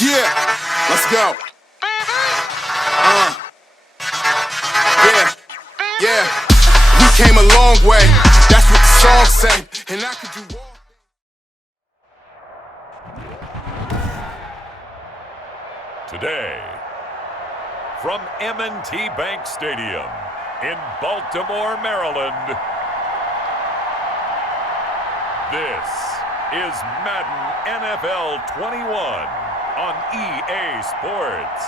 Yeah, let's go. Yeah. We came a long way. That's what the song say. And I could do all. Today, from M&T Bank Stadium in Baltimore, Maryland, this is Madden NFL 21 on EA Sports.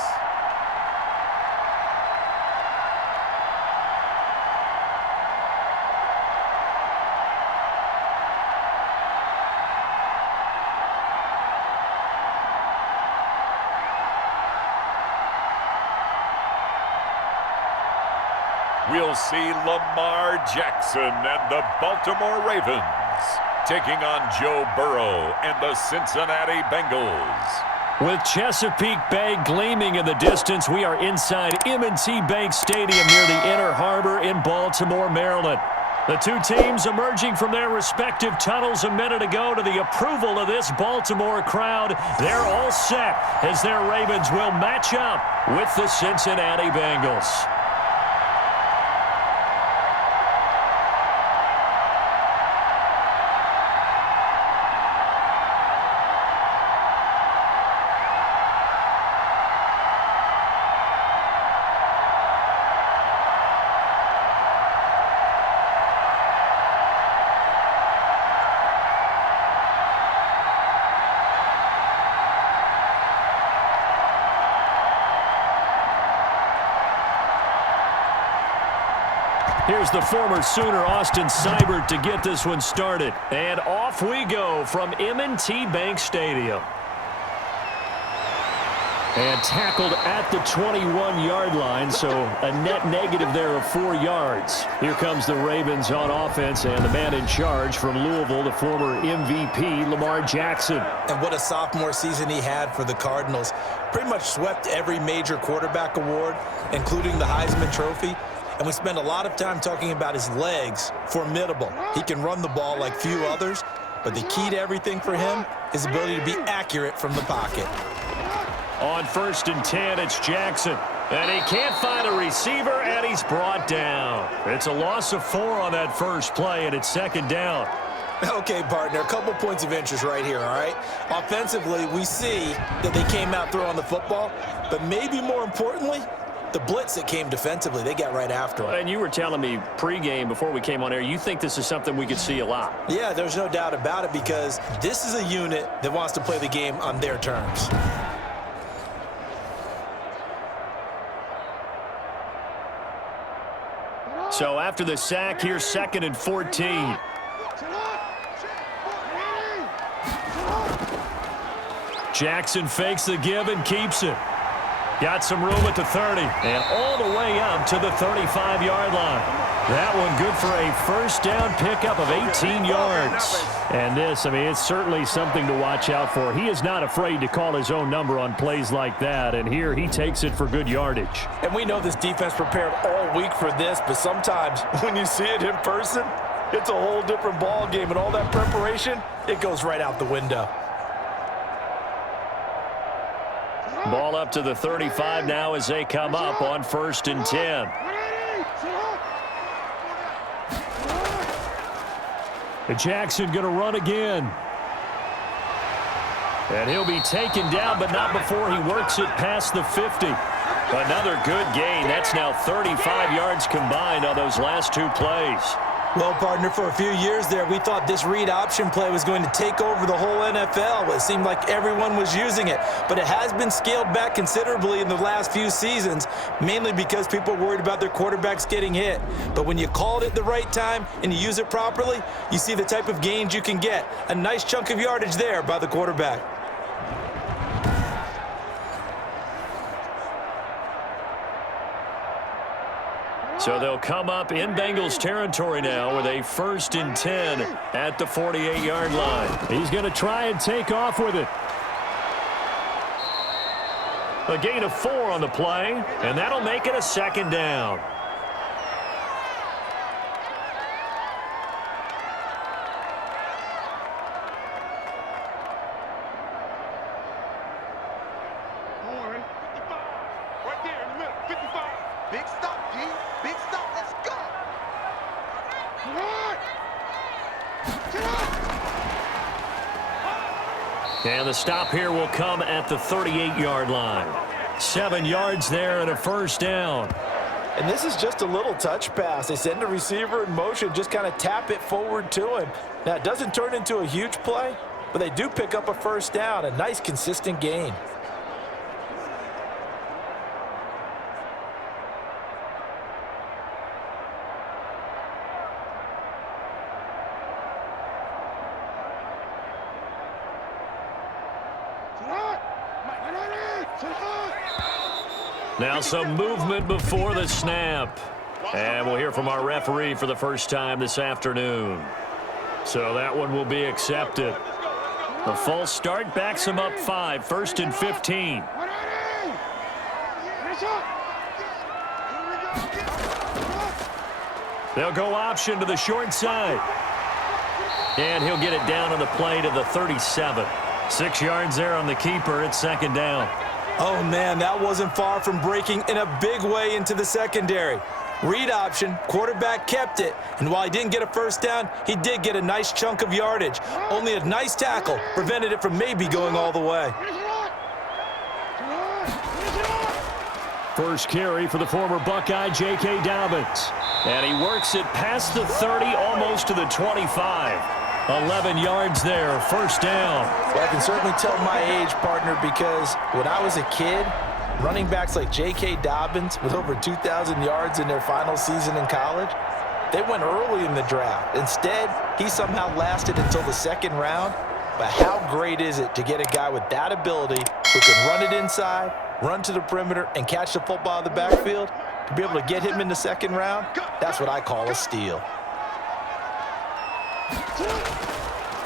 We'll see Lamar Jackson and the Baltimore Ravens taking on Joe Burrow and the Cincinnati Bengals. With Chesapeake Bay gleaming in the distance, we are inside M&T Bank Stadium near the Inner Harbor in Baltimore, Maryland. The two teams emerging from their respective tunnels a minute ago to the approval of this Baltimore crowd. They're all set as their Ravens will match up with the Cincinnati Bengals. Here's the former Sooner, Austin Seibert, to get this one started. And off we go from M&T Bank Stadium. And tackled at the 21-yard line, so a net negative there of 4 yards. Here comes the Ravens on offense, and the man in charge from Louisville, the former MVP, Lamar Jackson. And what a sophomore season he had for the Cardinals. Pretty much swept every major quarterback award, including the Heisman Trophy. And we spend a lot of time talking about his legs. Formidable. He can run the ball like few others, but the key to everything for him is ability to be accurate from the pocket. On 1st and 10, it's Jackson. And he can't find a receiver, and he's brought down. It's a loss of 4 on that first play, and it's 2nd down. Okay, partner, a couple points of interest right here, all right? Offensively, we see that they came out throwing the football, but maybe more importantly, the blitz that came defensively, they got right after him. And you were telling me pregame before we came on air, you think this is something we could see a lot. Yeah, there's no doubt about it, because this is a unit that wants to play the game on their terms. So after the sack, here's 2nd and 14. Jackson fakes the give and keeps it. Got some room at the 30 and all the way up to the 35-yard line. That one good for a first down pickup of 18 yards. And this, I mean, it's certainly something to watch out for. He is not afraid to call his own number on plays like that, and here he takes it for good yardage. And we know this defense prepared all week for this, but sometimes when you see it in person, it's a whole different ball game, and all that preparation, it goes right out the window. Ball up to the 35 now as they come up on 1st and 10. And Jackson going to run again. And he'll be taken down, but not before he works it past the 50. Another good gain. That's now 35 yards combined on those last 2 plays. Well, partner, for a few years there, we thought this read option play was going to take over the whole NFL. It seemed like everyone was using it, but it has been scaled back considerably in the last few seasons, mainly because people are worried about their quarterbacks getting hit. But when you call it at the right time and you use it properly, you see the type of gains you can get. A nice chunk of yardage there by the quarterback. So they'll come up in Bengals territory now with a 1st and 10 at the 48-yard line. He's going to try and take off with it. A gain of 4 on the play, and that'll make it a 2nd down. And the stop here will come at the 38-yard line. 7 yards there and a first down. And this is just a little touch pass. They send the receiver in motion, just kind of tap it forward to him. Now, it doesn't turn into a huge play, but they do pick up a first down, a nice, consistent gain. Now some movement before the snap. And we'll hear from our referee for the first time this afternoon. So that one will be accepted. The false start backs him up 5, 1st and 15. They'll go option to the short side. And he'll get it down on the play to the 37. 6 yards there on the keeper. It's second down. Oh, man, that wasn't far from breaking in a big way into the secondary. Read option, quarterback kept it, and while he didn't get a first down, he did get a nice chunk of yardage. Only a nice tackle prevented it from maybe going all the way. First carry for the former Buckeye, J.K. Dobbins. And he works it past the 30, almost to the 25. 11 yards there, first down. Well, I can certainly tell my age, partner, because when I was a kid, running backs like J.K. Dobbins with over 2,000 yards in their final season in college, they went early in the draft. Instead, he somehow lasted until the second round. But how great is it to get a guy with that ability who can run it inside, run to the perimeter, and catch the football in the backfield? To be able to get him in the second round, that's what I call a steal.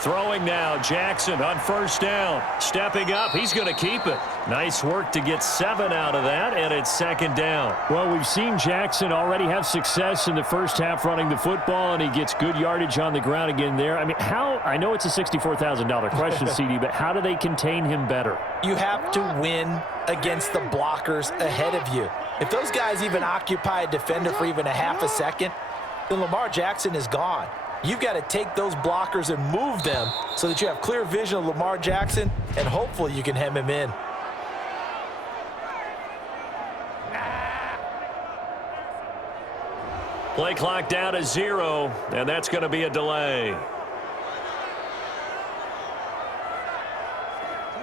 Throwing now, Jackson on first down. Stepping up, he's going to keep it. Nice work to get 7 out of that, and it's second down. Well, we've seen Jackson already have success in the first half running the football, and he gets good yardage on the ground again there. I mean, I know it's a $64,000 question, CD, but how do they contain him better? You have to win against the blockers ahead of you. If those guys even occupy a defender for even a half a second, then Lamar Jackson is gone. You've got to take those blockers and move them so that you have clear vision of Lamar Jackson, and hopefully you can hem him in. Play clock down to 0, and that's going to be a delay.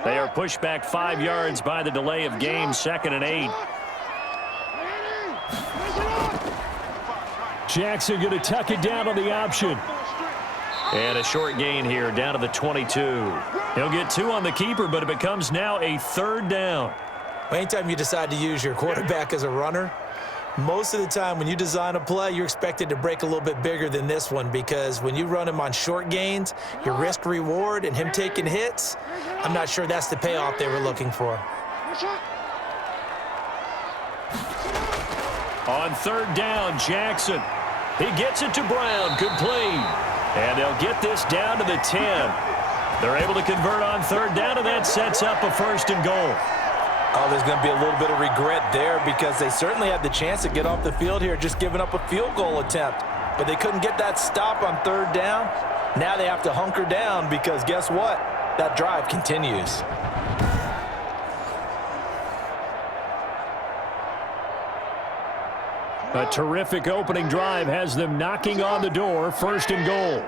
They are pushed back 5 yards by the delay of game, 2nd and 8. Jackson going to tuck it down on the option. And a short gain here down to the 22. He'll get 2 on the keeper, but it becomes now a third down. Anytime you decide to use your quarterback as a runner, most of the time when you design a play, you're expected to break a little bit bigger than this one, because when you run him on short gains, your risk reward and him taking hits, I'm not sure that's the payoff they were looking for. On third down, Jackson. He gets it to Brown. Good play. And they'll get this down to the 10. They're able to convert on third down, and that sets up a 1st and goal. Oh, there's going to be a little bit of regret there, because they certainly had the chance to get off the field here, just giving up a field goal attempt. But they couldn't get that stop on third down. Now they have to hunker down, because guess what? That drive continues. A terrific opening drive has them knocking on the door, 1st and goal.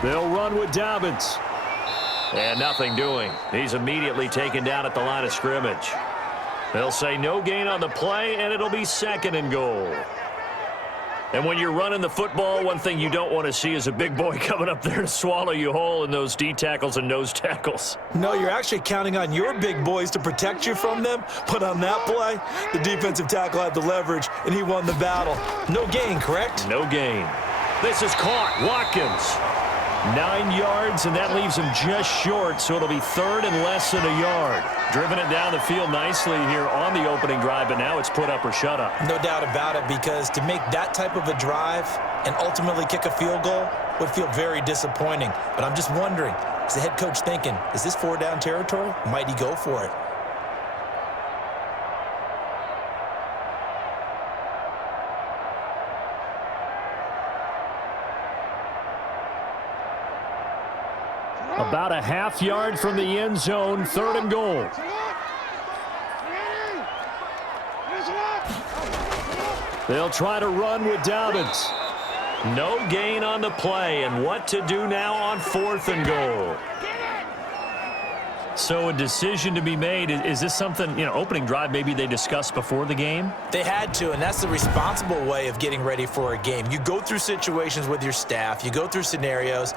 They'll run with Dobbins. And nothing doing. He's immediately taken down at the line of scrimmage. They'll say no gain on the play, and it'll be 2nd and goal. And when you're running the football, one thing you don't want to see is a big boy coming up there to swallow you whole in those D tackles and nose tackles. No, you're actually counting on your big boys to protect you from them. But on that play, the defensive tackle had the leverage, and he won the battle. No gain, correct? No gain. This is caught. Watkins. 9 yards, and that leaves him just short, so it'll be 3rd and less than a yard. Driven it down the field nicely here on the opening drive, but now it's put up or shut up. No doubt about it, because to make that type of a drive and ultimately kick a field goal would feel very disappointing. But I'm just wondering, is the head coach thinking, is this 4-down territory? Might he go for it? About a half yard from the end zone, 3rd and goal. They'll try to run with Dobbins. No gain on the play, and what to do now on 4th and goal. So a decision to be made. Is this something, opening drive maybe they discussed before the game? They had to, and that's the responsible way of getting ready for a game. You go through situations with your staff, you go through scenarios,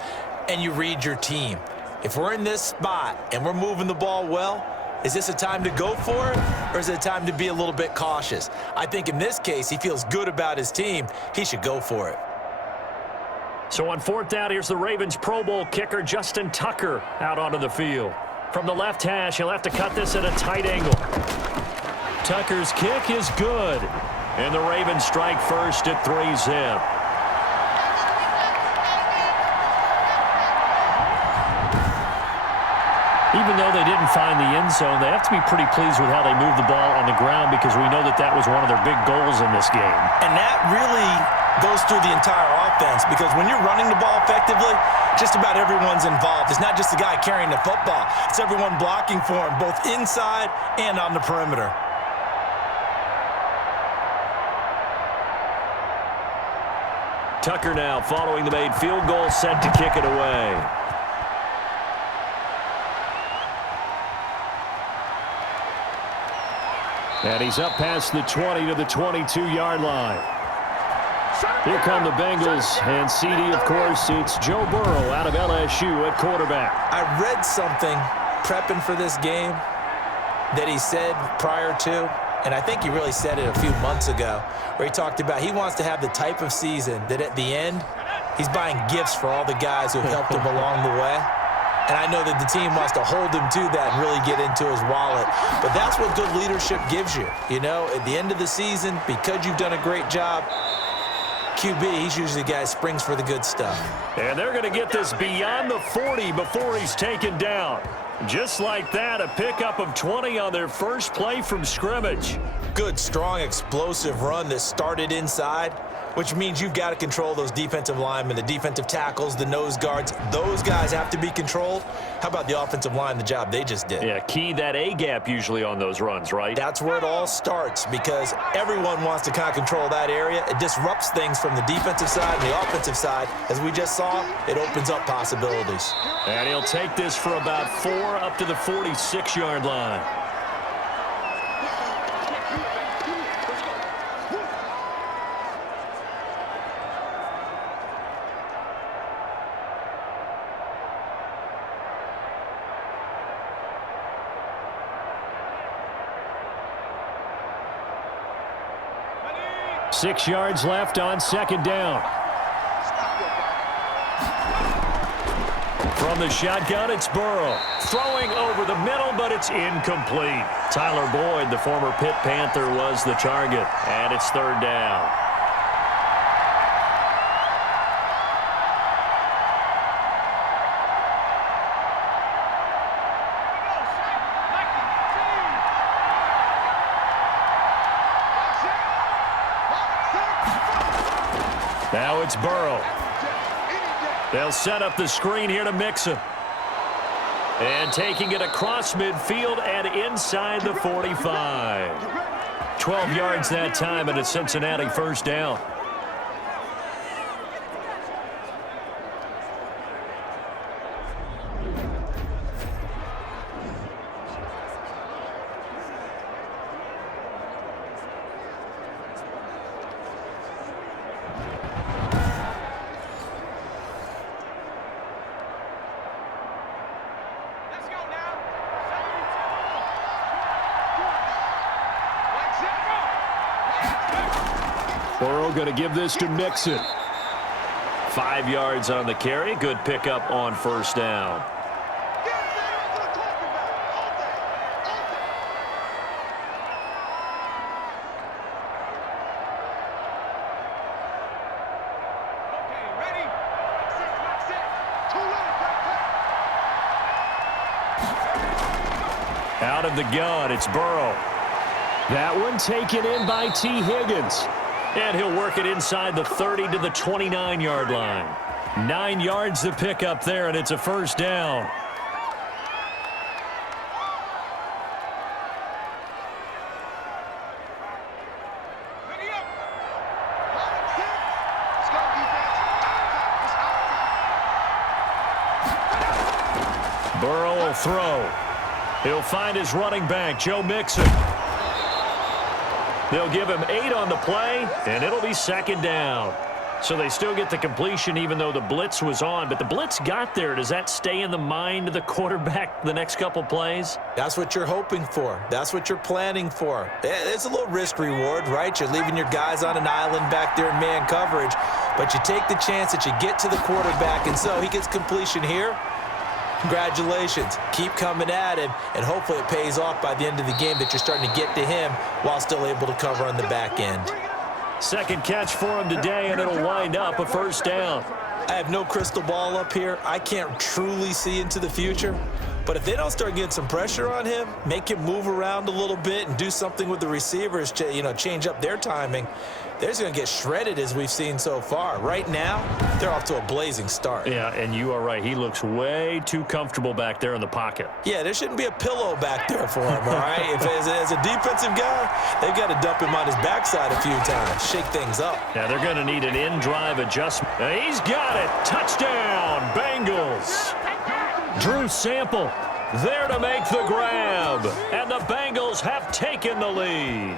and you read your team. If we're in this spot and we're moving the ball well, is this a time to go for it, or is it a time to be a little bit cautious? I think in this case, he feels good about his team. He should go for it. So on 4th down, here's the Ravens Pro Bowl kicker, Justin Tucker, out onto the field. From the left hash, he'll have to cut this at a tight angle. Tucker's kick is good. And the Ravens strike first at 3-zip. Even though they didn't find the end zone, they have to be pretty pleased with how they moved the ball on the ground, because we know that was one of their big goals in this game. And that really goes through the entire offense, because when you're running the ball effectively, just about everyone's involved. It's not just the guy carrying the football. It's everyone blocking for him, both inside and on the perimeter. Tucker now following the made field goal, set to kick it away. And he's up past the 20 to the 22-yard line. Here come the Bengals, and CD, of course, it's Joe Burrow out of LSU at quarterback. I read something prepping for this game that he said prior to, and I think he really said it a few months ago, where he talked about he wants to have the type of season that at the end, he's buying gifts for all the guys who helped him along the way. And I know that the team wants to hold him to that and really get into his wallet. But that's what good leadership gives you. At the end of the season, because you've done a great job, QB, he's usually the guy who springs for the good stuff. And they're going to get this beyond the 40 before he's taken down. Just like that, a pickup of 20 on their first play from scrimmage. Good, strong, explosive run that started inside, which means you've got to control those defensive linemen, the defensive tackles, the nose guards. Those guys have to be controlled. How about the offensive line, the job they just did? Yeah, key that A-gap usually on those runs, right? That's where it all starts, because everyone wants to kind of control that area. It disrupts things from the defensive side and the offensive side. As we just saw, it opens up possibilities. And he'll take this for about 4 up to the 46-yard line. Six yards left on 2nd down. From the shotgun, it's Burrow. Throwing over the middle, but it's incomplete. Tyler Boyd, the former Pitt Panther, was the target. And it's 3rd down. Now it's Burrow. They'll set up the screen here to Mixon. And taking it across midfield and inside the 45. 12 yards that time, and a Cincinnati 1st down. Burrow going to give this to Mixon. 5 yards on the carry. Good pickup on 1st down. Out of the gun, it's Burrow. That one taken in by T. Higgins. And he'll work it inside the 30 to the 29-yard line. 9 yards to pick up there, and it's a first down. Burrow will throw. He'll find his running back, Joe Mixon. They'll give him 8 on the play, and it'll be second down. So they still get the completion even though the blitz was on. But the blitz got there. Does that stay in the mind of the quarterback the next couple plays? That's what you're hoping for. That's what you're planning for. It's a little risk reward, right? You're leaving your guys on an island back there in man coverage. But you take the chance that you get to the quarterback, and so he gets completion here. Congratulations. Keep coming at him, and hopefully it pays off by the end of the game that you're starting to get to him while still able to cover on the back end. Second catch for him today, and it'll wind up a first down. I have no crystal ball up here. I can't truly see into the future. But if they don't start getting some pressure on him, make him move around a little bit and do something with the receivers, change up their timing, they're just going to get shredded as we've seen so far. Right now, they're off to a blazing start. Yeah, and you are right. He looks way too comfortable back there in the pocket. Yeah, there shouldn't be a pillow back there for him, all right? If as a defensive guy, they've got to dump him on his backside a few times, shake things up. Yeah, they're going to need an in-drive adjustment. He's got it. Touchdown, Bengals. Drew Sample there to make the grab, and the Bengals have taken the lead.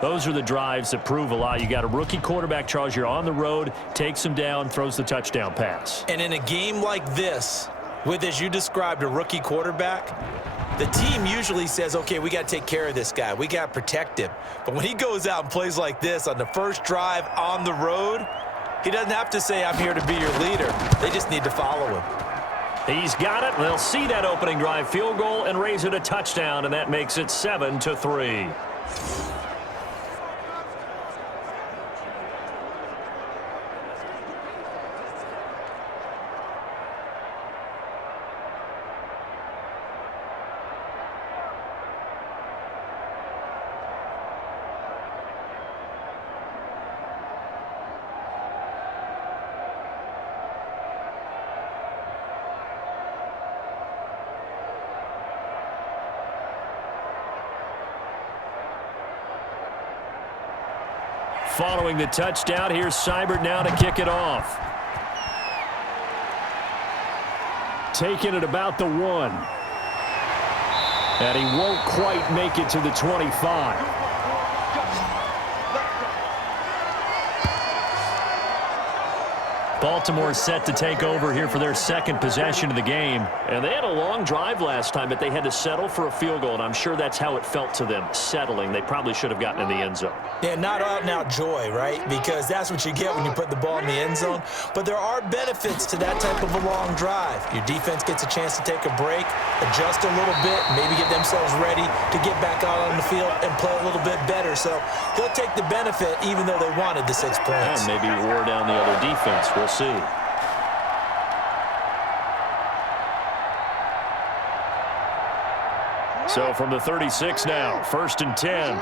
Those are the drives that prove a lot. You got a rookie quarterback, Charles. You're on the road, takes him down, throws the touchdown pass. And in a game like this, with, as you described, a rookie quarterback, the team usually says, okay, we got to take care of this guy. We got to protect him. But when he goes out and plays like this on the first drive on the road, he doesn't have to say, I'm here to be your leader. They just need to follow him. He's got it. They'll see that opening drive field goal and raise it a touchdown, and that makes it 7-3. Following the touchdown, here's Seibert now to kick it off. Taking it about the 1. And he won't quite make it to the 25. Baltimore set to take over here for their second possession of the game. And they had a long drive last time, but they had to settle for a field goal, and I'm sure that's how it felt to them, settling. They probably should have gotten in the end zone. Yeah, not out-and-out joy, right? Because that's what you get when you put the ball in the end zone. But there are benefits to that type of a long drive. Your defense gets a chance to take a break, adjust a little bit, maybe get themselves ready to get back out on the field and play a little bit better. So they'll take the benefit even though they wanted the 6 points. And maybe wore down the other defense. We'll see. So from the 36 now, 1st and 10.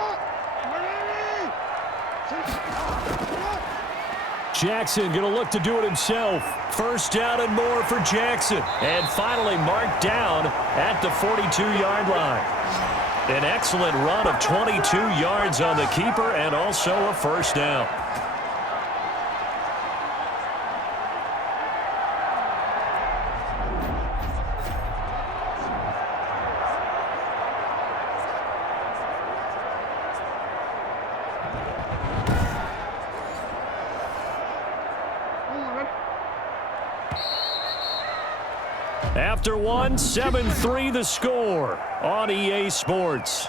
Jackson going to look to do it himself. First down and more for Jackson. And finally marked down at the 42-yard line. An excellent run of 22 yards on the keeper and also a first down. After one, 7-3 the score on EA Sports.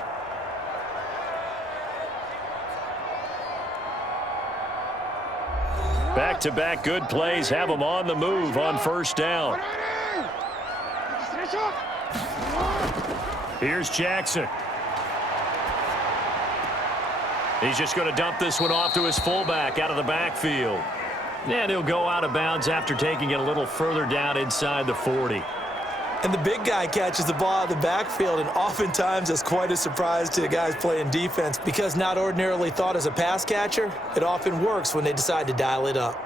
Back-to-back good plays have them on the move on first down. Here's Jackson. He's just going to dump this one off to his fullback out of the backfield. And he'll go out of bounds after taking it a little further down inside the 40. And the big guy catches the ball out of the backfield, and oftentimes it's quite a surprise to the guys playing defense because not ordinarily thought as a pass catcher, it often works when they decide to dial it up.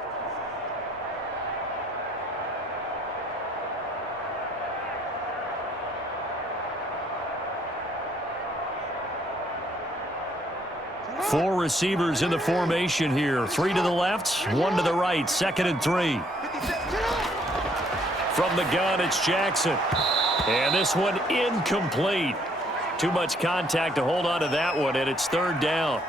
Four receivers in the formation here. 3 to the left, 1 to the right, 2nd and 3. From the gun, it's Jackson. And this one incomplete. Too much contact to hold on to that one, and it's 3rd down.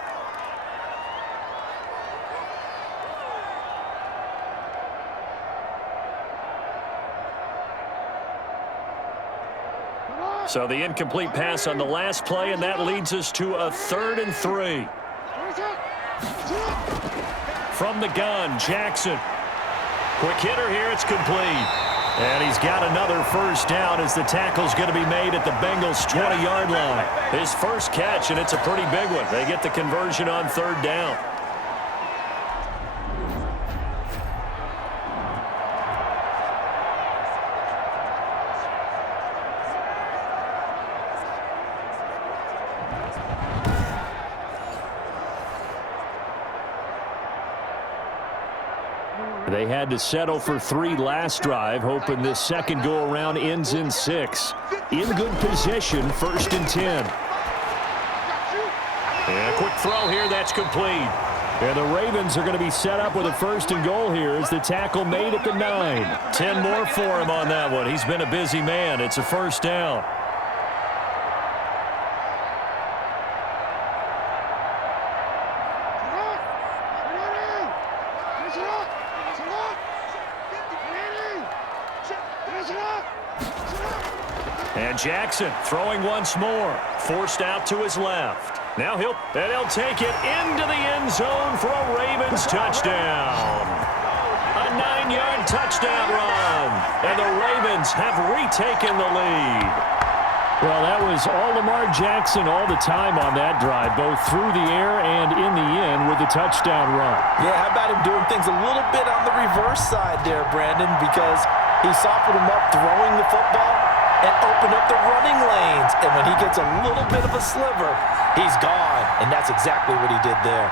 So the incomplete pass on the last play, and that leads us to a 3rd and 3. From the gun, Jackson. Quick hitter here, it's complete. And he's got another 1st down as the tackle's going to be made at the Bengals' 20-yard line. His first catch, and it's a pretty big one. They get the conversion on 3rd down. They had to settle for 3 last drive, hoping this second go-around ends in 6. In good position, 1st and 10. And a quick throw here, that's complete. And the Ravens are going to be set up with a 1st and goal here as the tackle made at the 9. 10 more for him on that one. He's been a busy man. It's a 1st down. And Jackson throwing once more. Forced out to his left. Now he'll take it into the end zone for a Ravens touchdown. A 9-yard touchdown run. And the Ravens have retaken the lead. Well, that was all Lamar Jackson all the time on that drive, both through the air and in the end with the touchdown run. Yeah, how about him doing things a little bit on the reverse side there, Brandon, because he softened him up throwing the football and opened up the running lanes. And when he gets a little bit of a sliver, he's gone. And that's exactly what he did there.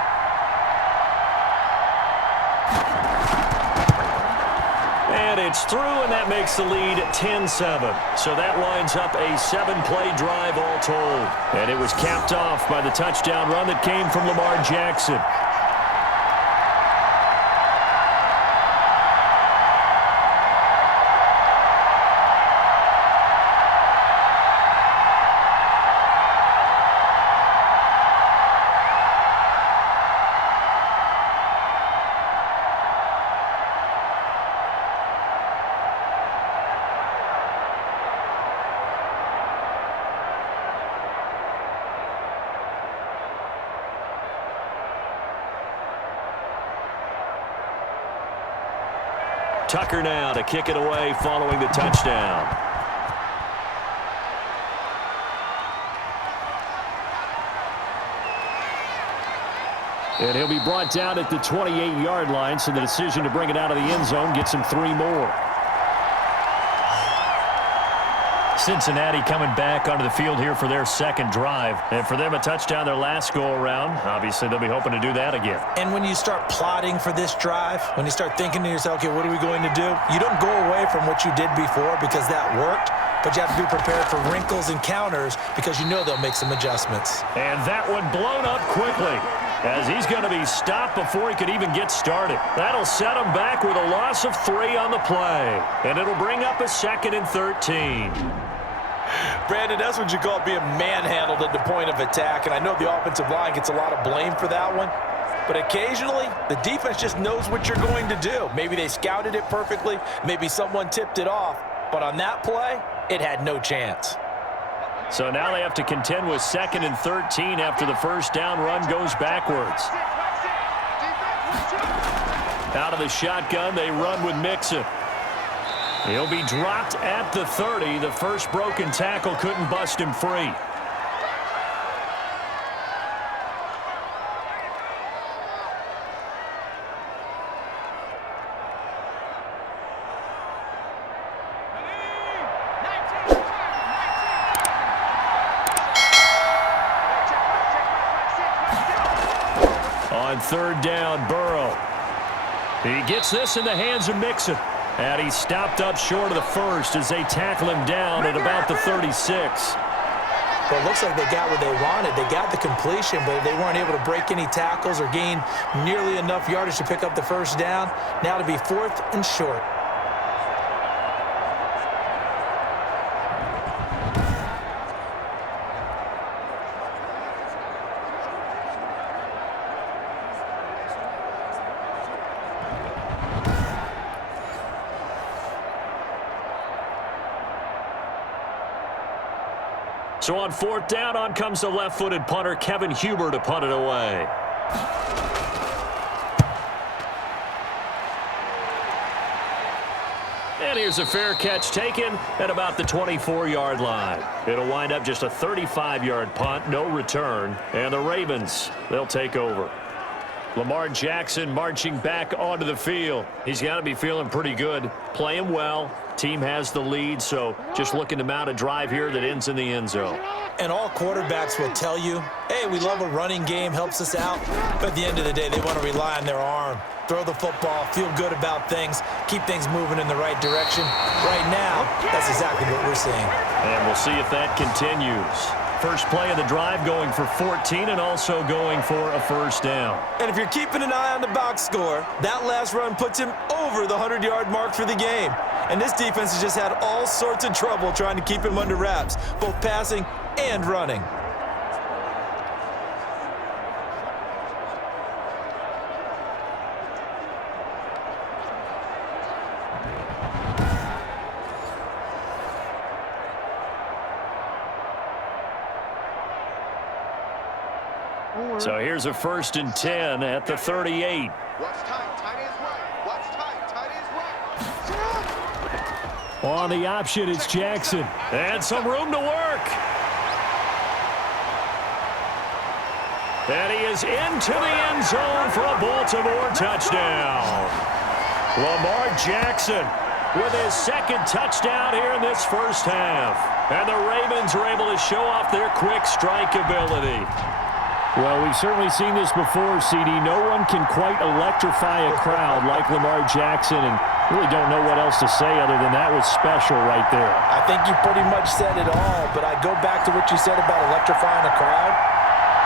And it's through, and that makes the lead 10-7. So that winds up a 7-play drive all told. And it was capped off by the touchdown run that came from Lamar Jackson. Tucker now to kick it away following the touchdown. And he'll be brought down at the 28-yard line, so the decision to bring it out of the end zone gets him 3 more. Cincinnati coming back onto the field here for their 2nd drive. And for them, a touchdown their last go-around. Obviously, they'll be hoping to do that again. And when you start plotting for this drive, when you start thinking to yourself, okay, what are we going to do? You don't go away from what you did before because that worked, but you have to be prepared for wrinkles and counters because you know they'll make some adjustments. And that one blown up quickly as he's going to be stopped before he could even get started. That'll set him back with a loss of 3 on the play. And it'll bring up a 2nd and 13. Brandon, that's what you call being manhandled at the point of attack, and I know the offensive line gets a lot of blame for that one, but occasionally the defense just knows what you're going to do. Maybe they scouted it perfectly, maybe someone tipped it off, but on that play, it had no chance. So now they have to contend with 2nd and 13 after the 1st down run goes backwards. Out of the shotgun, they run with Mixon. He'll be dropped at the 30. The first broken tackle couldn't bust him free. On third down, Burrow. He gets this in the hands of Mixon. And he's stopped up short of the first as they tackle him down at about the 36. Well, it looks like they got what they wanted. They got the completion, but they weren't able to break any tackles or gain nearly enough yardage to pick up the first down. Now to be 4th and short. So on 4th down, on comes the left-footed punter, Kevin Huber, to punt it away. And here's a fair catch taken at about the 24-yard line. It'll wind up just a 35-yard punt, no return. And the Ravens, they'll take over. Lamar Jackson marching back onto the field. He's got to be feeling pretty good, playing well. Team has the lead, so just looking to mount a drive here that ends in the end zone. And all quarterbacks will tell you, hey, we love a running game, helps us out. But at the end of the day, they want to rely on their arm. Throw the football, feel good about things, keep things moving in the right direction. Right now, that's exactly what we're seeing. And we'll see if that continues. First play of the drive going for 14 and also going for a first down. And if you're keeping an eye on the box score, that last run puts him over the 100-yard mark for the game. And this defense has just had all sorts of trouble trying to keep him under wraps, both passing and running. So here's a 1st and 10 at the 38. What's tight? Tight is right. What's tight? Tight is right. On the option, it's Jackson. And some room to work. And he is into the end zone for a Baltimore touchdown. Lamar Jackson with his 2nd touchdown here in this first half. And the Ravens are able to show off their quick strike ability. Well, we've certainly seen this before, CD. No one can quite electrify a crowd like Lamar Jackson, and really don't know what else to say other than that was special right there. I think you pretty much said it all, but I go back to what you said about electrifying a crowd.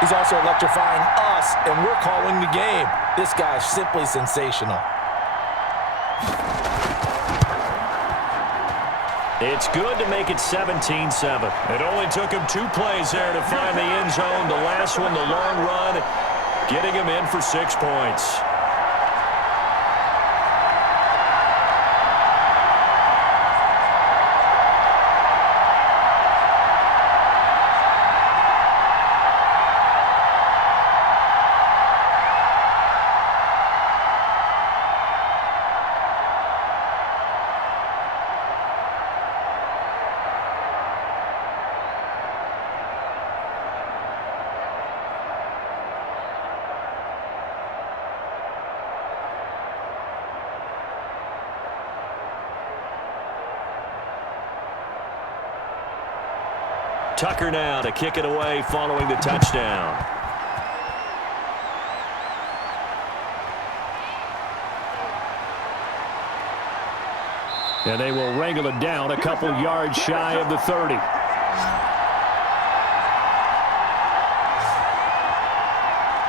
He's also electrifying us, and we're calling the game. This guy's simply sensational. It's good to make it 17-7. It only took him 2 plays there to find the end zone. The last one, the long run, getting him in for 6 points. Tucker now to kick it away following the touchdown. And they will wrangle it down a couple yards shy of the 30.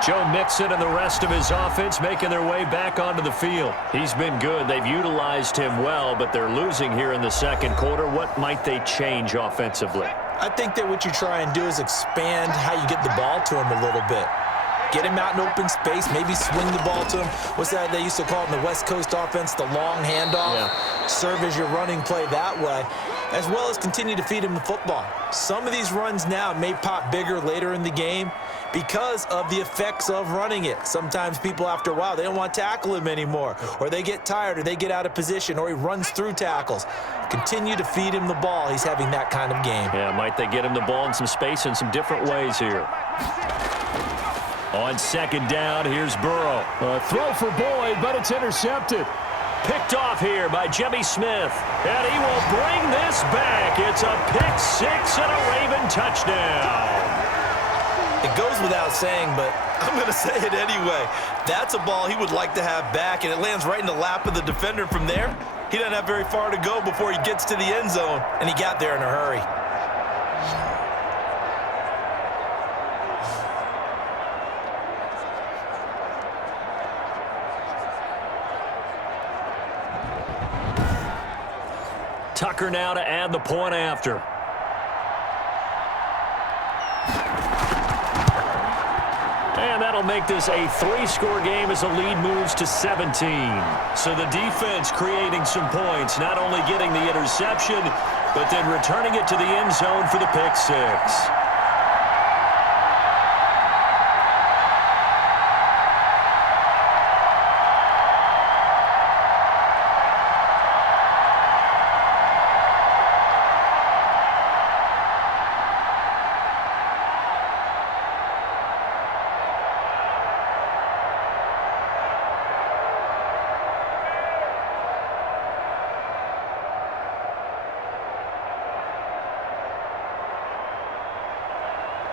Joe Mixon and the rest of his offense making their way back onto the field. He's been good. They've utilized him well, but they're losing here in the second quarter. What might they change offensively? I think that what you try and do is expand how you get the ball to him a little bit. Get him out in open space, maybe swing the ball to him. What's that they used to call it in the West Coast offense, the long handoff? Yeah. Serve as your running play that way, as well as continue to feed him the football. Some of these runs now may pop bigger later in the game because of the effects of running it. Sometimes people, after a while, they don't want to tackle him anymore, or they get tired, or they get out of position, or he runs through tackles. Continue to feed him the ball. He's having that kind of game. Yeah, might they get him the ball in some space in some different ways here. On second down, here's Burrow. A throw for Boyd, but it's intercepted. Picked off here by Jimmy Smith. And he will bring this back. It's a pick six and a Raven touchdown. It goes without saying, but I'm going to say it anyway. That's a ball he would like to have back, and it lands right in the lap of the defender from there. He doesn't have very far to go before he gets to the end zone, and he got there in a hurry. Tucker now to add the point after. And that'll make this a 3-score game as the lead moves to 17. So the defense creating some points, not only getting the interception, but then returning it to the end zone for the pick six.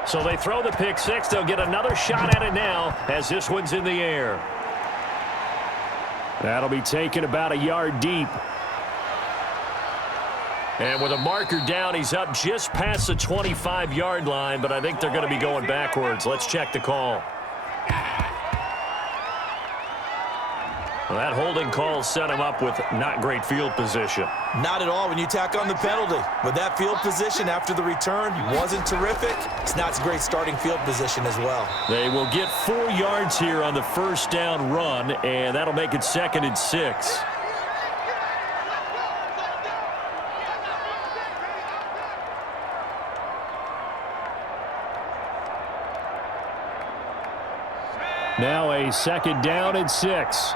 So they throw the pick six. They'll get another shot at it now as this one's in the air. That'll be taken about a yard deep. And with a marker down, he's up just past the 25-yard line, but I think they're going to be going backwards. Let's check the call. Well, that holding call set him up with not great field position. Not at all when you tack on the penalty. But that field position after the return wasn't terrific. It's not a great starting field position as well. They will get 4 yards here on the first down run, and that'll make it 2nd and 6. Now a 2nd down and 6.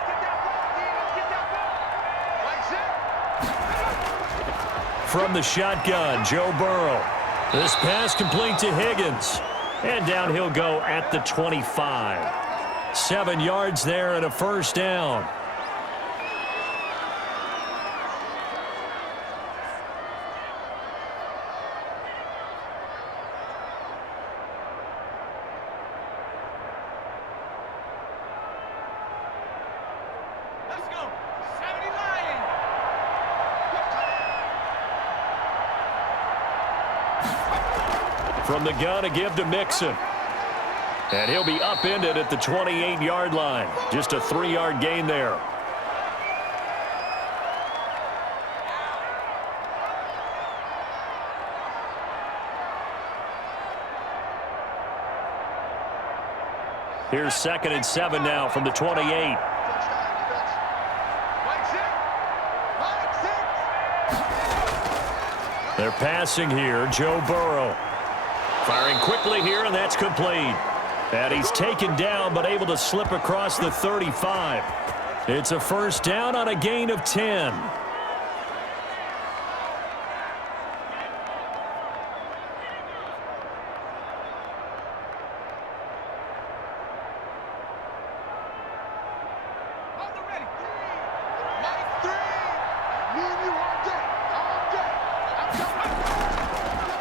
From the shotgun, Joe Burrow. This pass complete to Higgins. And down he'll go at the 25. 7 yards there and a first down. From the gun, a give to Mixon. And he'll be upended at the 28-yard line. Just a 3-yard gain there. Here's 2nd and 7 now from the 28. They're passing here, Joe Burrow. Firing quickly here, and that's complete. And he's taken down, but able to slip across the 35. It's a first down on a gain of 10.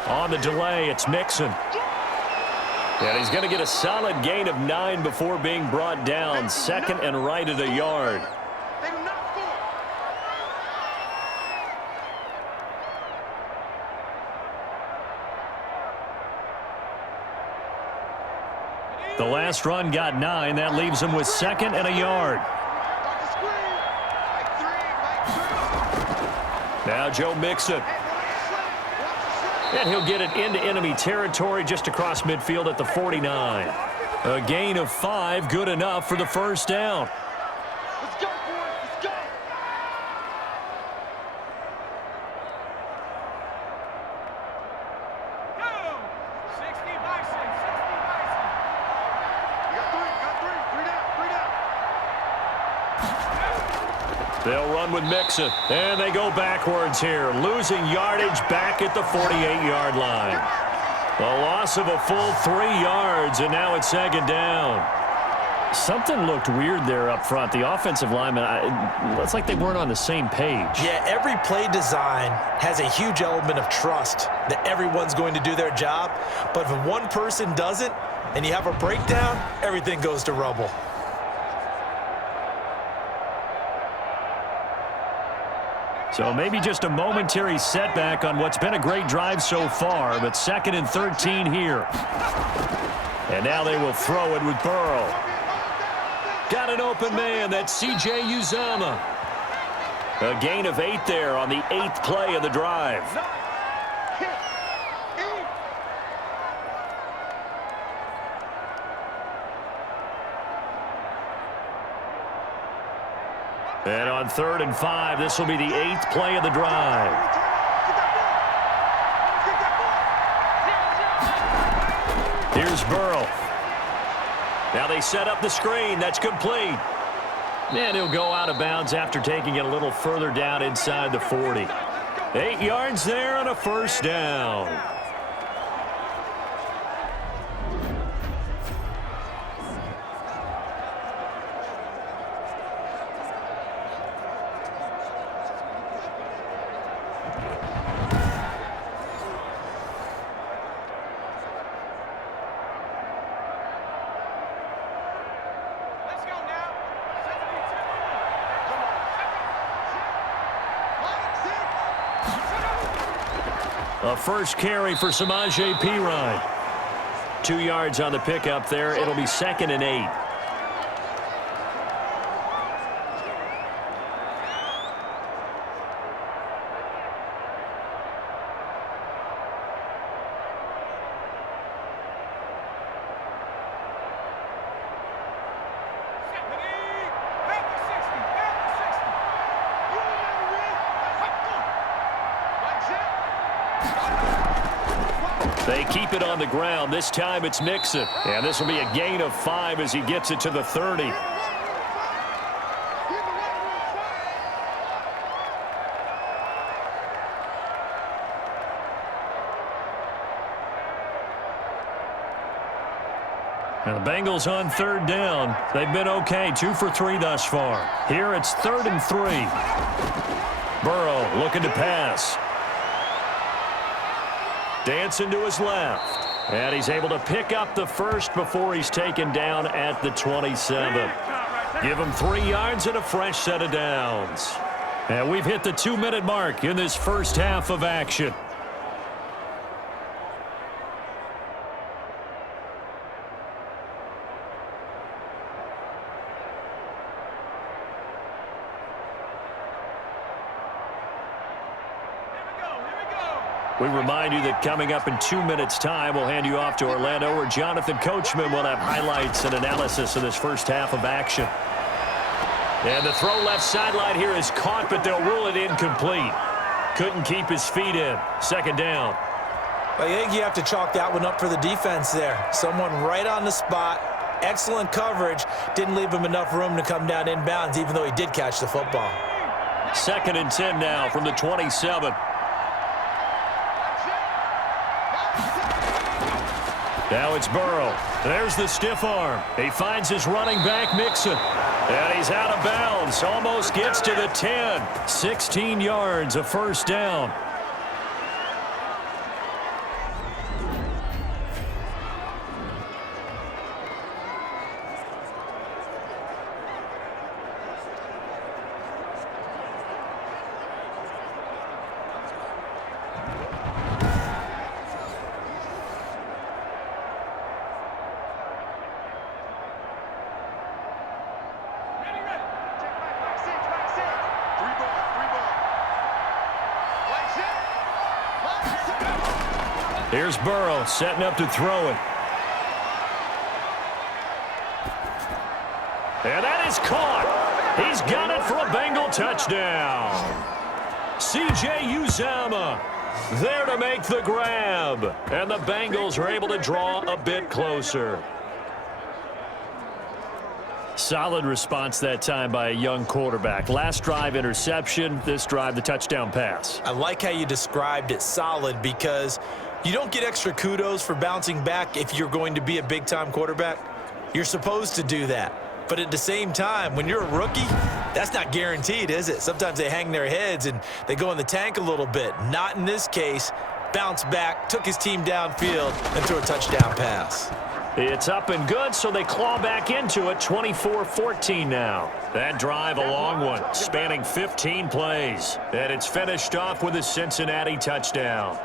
On the delay, it's Mixon. And he's going to get a solid gain of 9 before being brought down. 2nd and right at a yard. The last run got 9. That leaves him with 2nd and a yard. Now Joe Mixon. And he'll get it into enemy territory just across midfield at the 49. A gain of 5, good enough for the first down. Let's go, boys. Let's go. Go. 60 Bison. 60 Bison. You got 3. 3 down. 3 down. They'll run with Mixon, and they go backwards here, losing yardage back at the 48-yard line. A loss of a full 3 yards, and now it's 2nd down. Something looked weird there up front. The offensive linemen, it looks like they weren't on the same page. Yeah, every play design has a huge element of trust that everyone's going to do their job. But if one person doesn't and you have a breakdown, everything goes to rubble. So maybe just a momentary setback on what's been a great drive so far, but 2nd and 13 here. And now they will throw it with Burrow. Got an open man. That's C.J. Uzomah. A gain of 8 there on the 8th play of the drive. And on 3rd and 5, this will be the 8th play of the drive. Here's Burrow. Now they set up the screen. That's complete. And he'll go out of bounds after taking it a little further down inside the 40. 8 yards there on a first down. A first carry for Samaje Perine. 2 yards on the pickup there. It'll be 2nd and 8. They keep it on the ground. This time it's Mixon. And this will be a gain of 5 as he gets it to the 30. Now the Bengals on 3rd down. They've been okay, 2 for 3 thus far. Here it's 3rd and 3. Burrow looking to pass. Dancing to his left. And he's able to pick up the first before he's taken down at the 27. Give him 3 yards and a fresh set of downs. And we've hit the 2-minute mark in this first half of action. We remind you that coming up in 2 minutes' time, we'll hand you off to Orlando, where Jonathan Coachman will have highlights and analysis of this first half of action. And the throw left sideline here is caught, but they'll rule it incomplete. Couldn't keep his feet in. 2nd down. I think you have to chalk that one up for the defense there. Someone right on the spot. Excellent coverage. Didn't leave him enough room to come down inbounds, even though he did catch the football. 2nd and 10 now from the 27. Now it's Burrow. There's the stiff arm. He finds his running back, Mixon. And he's out of bounds. Almost gets to the 10. 16 yards, a first down. Here's Burrow setting up to throw it. And that is caught. He's got it for a Bengal touchdown. C.J. Uzomah there to make the grab. And the Bengals are able to draw a bit closer. Solid response that time by a young quarterback. Last drive, interception. This drive, the touchdown pass. I like how you described it, solid, because you don't get extra kudos for bouncing back if you're going to be a big-time quarterback. You're supposed to do that. But at the same time, when you're a rookie, that's not guaranteed, is it? Sometimes they hang their heads and they go in the tank a little bit. Not in this case. Bounced back, took his team downfield, and threw a touchdown pass. It's up and good, so they claw back into it, 24-14 now. That drive, a long one, spanning 15 plays. And it's finished off with a Cincinnati touchdown.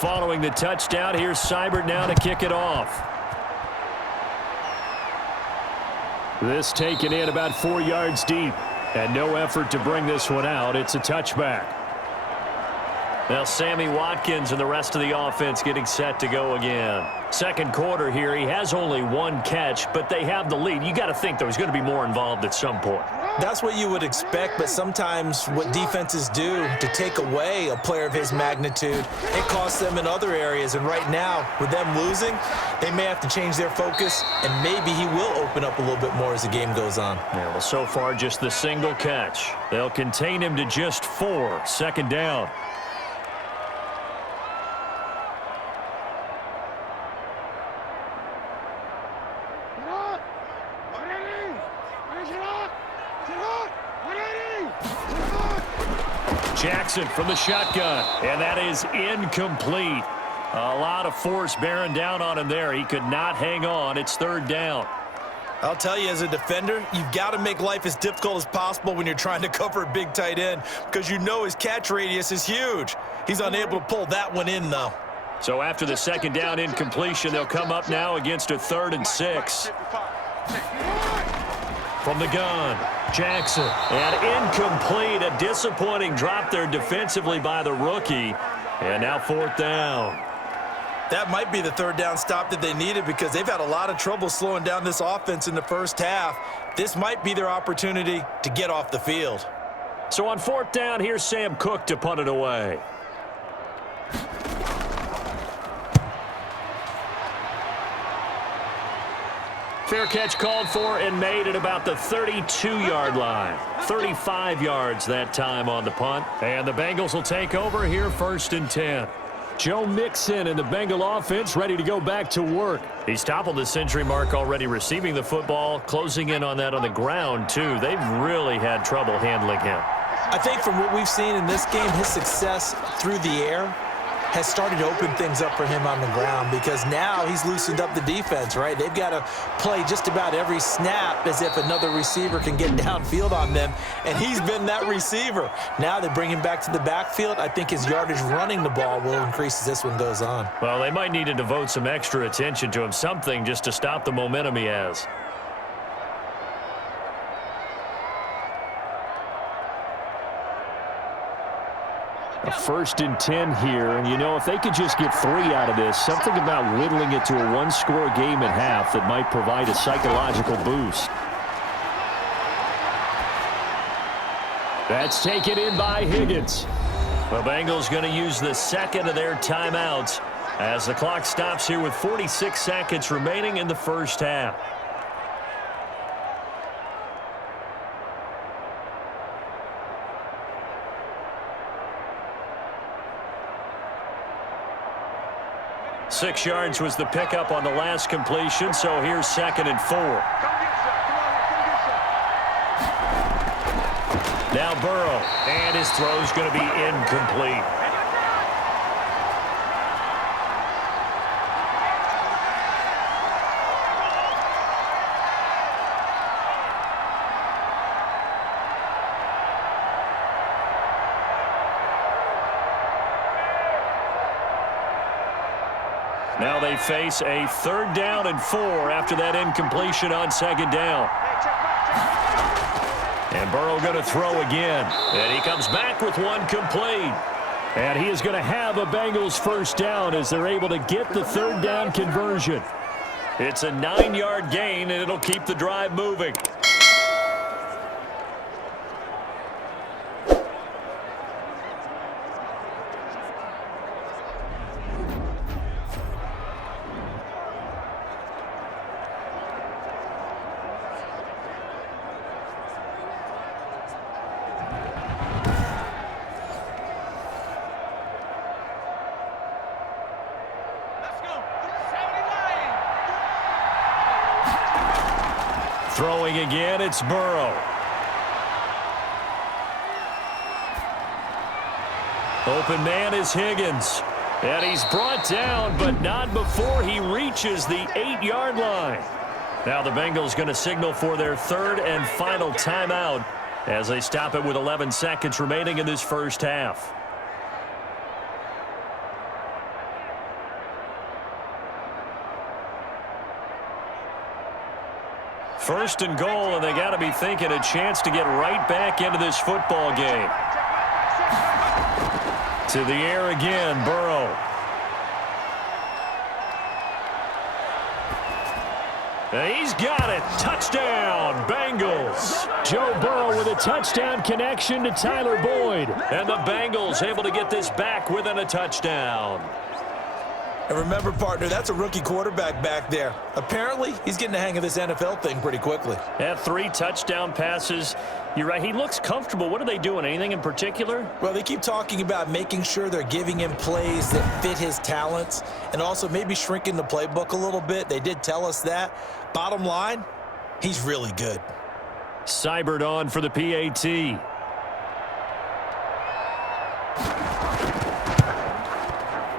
Following the touchdown, here's Seibert now to kick it off. This taken in about 4 yards deep, and no effort to bring this one out. It's a touchback. Now Sammy Watkins and the rest of the offense getting set to go again. Second quarter here, he has only one catch, but they have the lead. You got to think there's going to be more involved at some point. That's what you would expect, but sometimes what defenses do to take away a player of his magnitude, it costs them in other areas. And right now, with them losing, they may have to change their focus, and maybe he will open up a little bit more as the game goes on. Yeah, well, so far, just the single catch. They'll contain him to just 4. Second down. Jackson from the shotgun, and that is incomplete. A lot of force bearing down on him there. He could not hang on. It's third down. I'll tell you, as a defender, you've got to make life as difficult as possible when you're trying to cover a big tight end because you know his catch radius is huge. He's unable to pull that one in, though. So after the second down incompletion, they'll come up now against a 3rd and 6. From the gun, Jackson, and incomplete. A disappointing drop there defensively by the rookie. And now 4th down. That might be the 3rd down stop that they needed because they've had a lot of trouble slowing down this offense in the first half. This might be their opportunity to get off the field. So on 4th down, here's Sam Cook to punt it away. Fair catch called for and made at about the 32-yard line. 35 yards that time on the punt. And the Bengals will take over here 1st and 10. Joe Mixon and the Bengal offense ready to go back to work. He's toppled the century mark already receiving the football, closing in on that on the ground, too. They've really had trouble handling him. I think from what we've seen in this game, his success through the air has started to open things up for him on the ground because now he's loosened up the defense, right? They've got to play just about every snap as if another receiver can get downfield on them, and he's been that receiver. Now they bring him back to the backfield. I think his yardage running the ball will increase as this one goes on. Well, they might need to devote some extra attention to him, something just to stop the momentum he has. A 1st and 10 here, and you know, if they could just get 3 out of this, something about whittling it to a 1-score game at half that might provide a psychological boost. That's taken in by Higgins. The Bengals going to use the 2nd of their timeouts as the clock stops here with 46 seconds remaining in the first half. Six yards was the pickup on the last completion, so here's 2nd and 4. Now Burrow, and his throw's going to be incomplete. Now they face a 3rd down and 4 after that incompletion on 2nd down. And Burrow going to throw again. And he comes back with one complete. And he is going to have a Bengals 1st down as they're able to get the 3rd down conversion. It's a 9-yard gain, and it'll keep the drive moving. Throwing again, it's Burrow. Open man is Higgins. And he's brought down, but not before he reaches the 8-yard line. Now the Bengals going to signal for their third and final timeout as they stop it with 11 seconds remaining in this first half. First and goal, and they got to be thinking a chance to get right back into this football game. To the air again, Burrow. And he's got it. Touchdown, Bengals. Joe Burrow with a touchdown connection to Tyler Boyd. And the Bengals able to get this back within a touchdown. And remember, partner, that's a rookie quarterback back there. Apparently, he's getting the hang of this NFL thing pretty quickly. Had 3 touchdown passes. You're right, he looks comfortable. What are they doing? Anything in particular? Well, they keep talking about making sure they're giving him plays that fit his talents and also maybe shrinking the playbook a little bit. They did tell us that. Bottom line, he's really good. Seibert on for the PAT.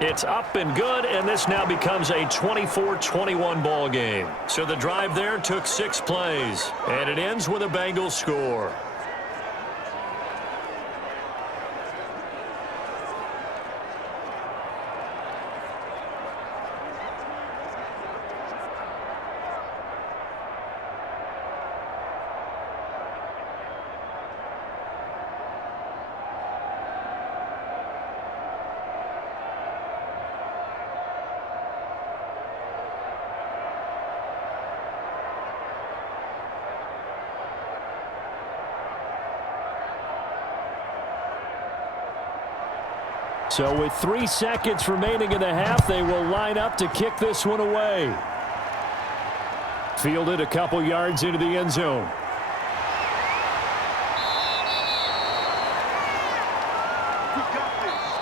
It's up and good, and this now becomes a 24-21 ball game. So the drive there took 6 plays, and it ends with a Bengals score. So with 3 seconds remaining in the half, they will line up to kick this one away. Fielded a couple yards into the end zone.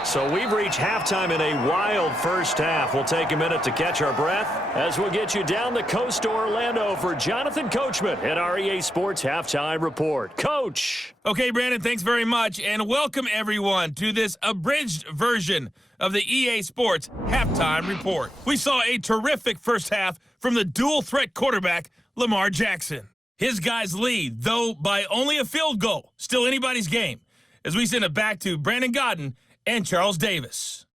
So we've reached halftime in a wild first half. We'll take a minute to catch our breath as we'll get you down the coast to Orlando for Jonathan Coachman at our EA Sports Halftime Report. Coach. Okay, Brandon, thanks very much, and welcome everyone to this abridged version of the EA Sports Halftime Report. We saw a terrific first half from the dual-threat quarterback, Lamar Jackson. His guys lead, though by only a field goal. Still anybody's game, as we send it back to Brandon Godden and Charles Davis.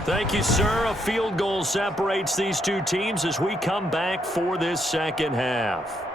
Thank you, sir. A field goal separates these two teams as we come back for this second half.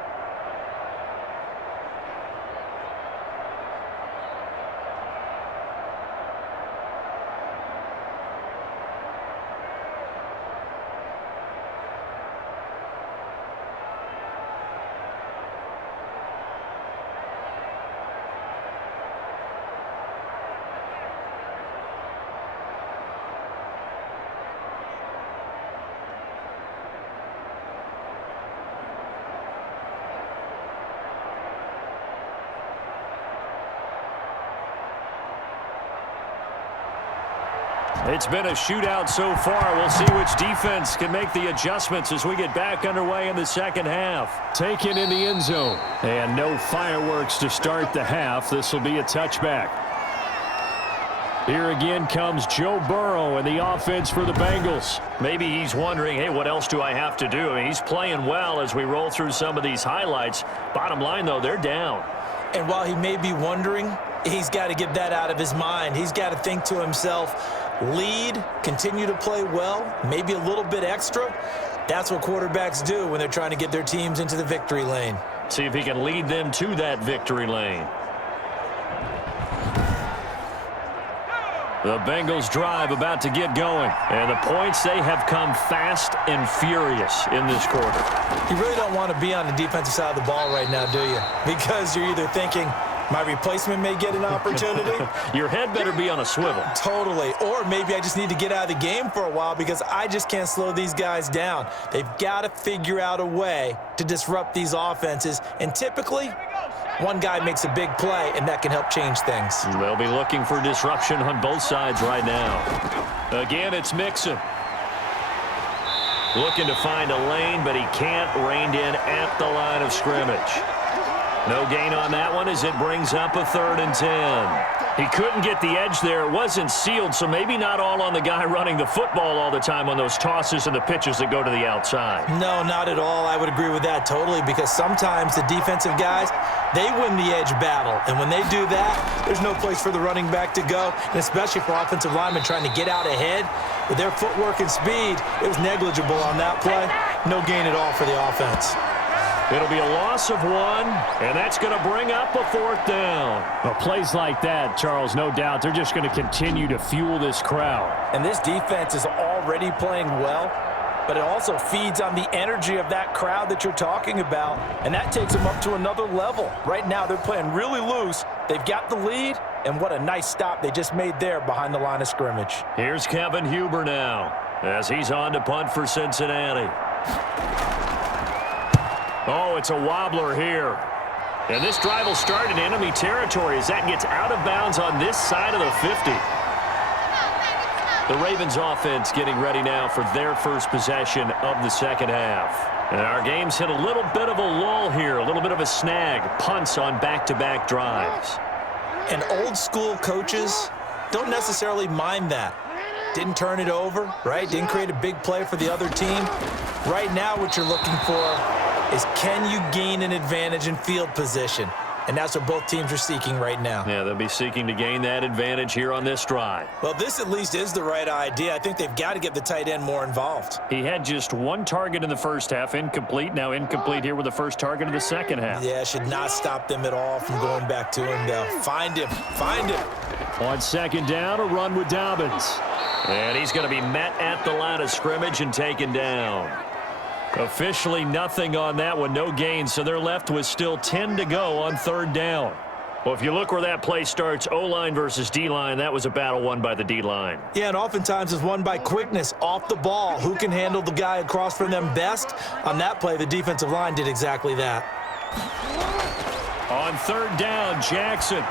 It's been a shootout so far. We'll see which defense can make the adjustments as we get back underway in the second half. Taken in the end zone. And no fireworks to start the half. This will be a touchback. Here again comes Joe Burrow and the offense for the Bengals. Maybe he's wondering, hey, what else do I have to do? I mean, he's playing well as we roll through some of these highlights. Bottom line, though, they're down. And while he may be wondering, he's got to get that out of his mind. He's got to think to himself, lead, continue to play well, maybe a little bit extra. That's what quarterbacks do when they're trying to get their teams into the victory lane. See if he can lead them to that victory lane. The Bengals drive about to get going. And the points, they have come fast and furious in this quarter. You really don't want to be on the defensive side of the ball right now, do you? Because you're either thinking, my replacement may get an opportunity. Your head better be on a swivel. Totally. Or maybe I just need to get out of the game for a while because I just can't slow these guys down. They've got to figure out a way to disrupt these offenses. And typically, one guy makes a big play, and that can help change things. They'll be looking for disruption on both sides right now. Again, it's Mixon. Looking to find a lane, but he can't. Reined in at the line of scrimmage. No gain on that one as it brings up a 3rd and 10. He couldn't get the edge there. It wasn't sealed, so maybe not all on the guy running the football all the time on those tosses and the pitches that go to the outside. No, not at all. I would agree with that totally because sometimes the defensive guys, they win the edge battle. And when they do that, there's no place for the running back to go, and especially for offensive linemen trying to get out ahead. With their footwork and speed, it was negligible on that play. No gain at all for the offense. It'll be a loss of 1, and that's going to bring up a 4th down. Well, plays like that, Charles, no doubt, they're just going to continue to fuel this crowd. And this defense is already playing well, but it also feeds on the energy of that crowd that you're talking about, and that takes them up to another level. Right now, they're playing really loose. They've got the lead, and what a nice stop they just made there behind the line of scrimmage. Here's Kevin Huber now as he's on to punt for Cincinnati. Oh, it's a wobbler here. And this drive will start in enemy territory as that gets out of bounds on this side of the 50. The Ravens offense getting ready now for their first possession of the second half. And our game's hit a little bit of a lull here, a little bit of a snag. Punts on back-to-back drives. And old school coaches don't necessarily mind that. Didn't turn it over, right? Didn't create a big play for the other team. Right now what you're looking for is can you gain an advantage in field position? And that's what both teams are seeking right now. Yeah, they'll be seeking to gain that advantage here on this drive. Well, this at least is the right idea. I think they've got to get the tight end more involved. He had just 1 target in the first half, incomplete. Now incomplete here with the first target of the second half. Yeah, should not stop them at all from going back to him, though. Find him. Find him. On 2nd down, a run with Dobbins. And he's going to be met at the line of scrimmage and taken down. Officially nothing on that one, no gain, so they're left with still 10 to go on 3rd down. Well, if you look where that play starts, O-line versus D-line, that was a battle won by the D-line. Yeah, and oftentimes it's won by quickness off the ball. Who can handle the guy across from them best? On that play, the defensive line did exactly that. On 3rd down, Jackson.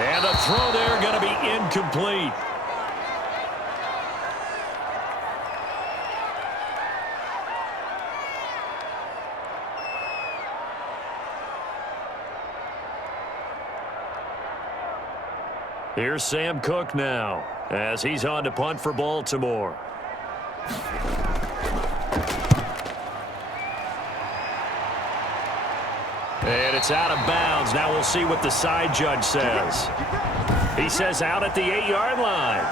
And the throw there going to be incomplete. Here's Sam Cook now as he's on to punt for Baltimore. And it's out of bounds. Now we'll see what the side judge says. He says out at the 8-yard line.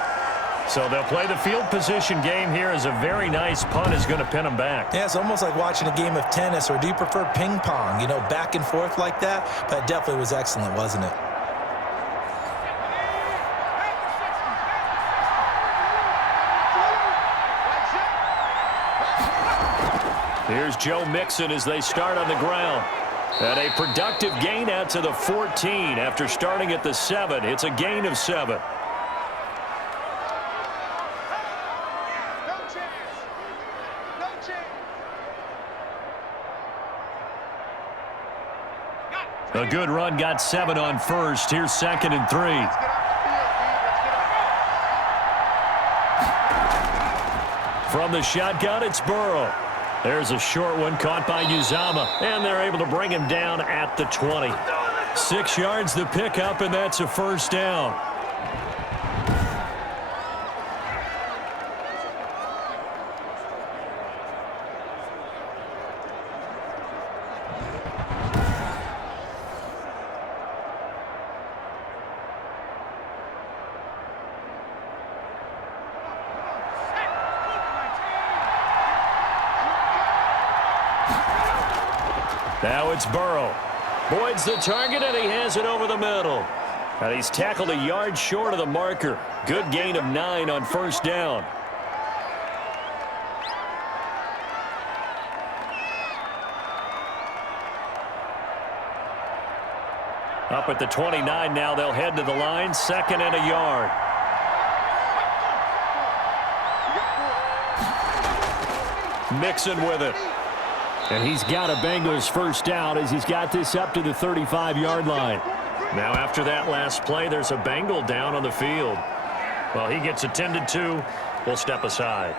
So they'll play the field position game here as a very nice punt is going to pin them back. Yeah, it's almost like watching a game of tennis, or do you prefer ping pong? You know, back and forth like that? But it definitely was excellent, wasn't it? Here's Joe Mixon as they start on the ground. And a productive gain out to the 14 after starting at the 7. It's a gain of 7. A good run, got 7 on first. Here's 2nd and 3. From the shotgun, it's Burrow. There's a short one caught by Uzama, and they're able to bring him down at the 20. 6 yards the pickup, and that's a 1st down. Now it's Burrow. Boyd's the target, and he has it over the middle. And he's tackled a yard short of the marker. Good gain of 9 on first down. Up at the 29 now, they'll head to the line, 2nd and a yard. Mixon with it. And he's got a Bengals first down as he's got this up to the 35-yard line. Now after that last play, there's a Bengal down on the field. Well, he gets attended to. We'll step aside.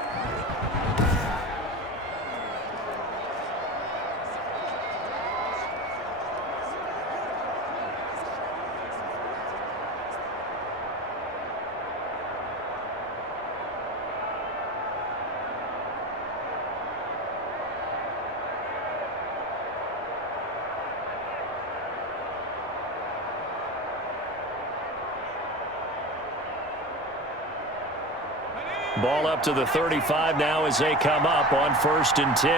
Ball up to the 35 now as they come up on 1st and 10.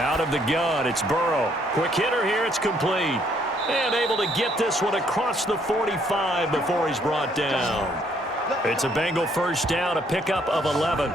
Out of the gun, it's Burrow. Quick hitter here, it's complete. And able to get this one across the 45 before he's brought down. It's a Bengal first down, a pickup of 11.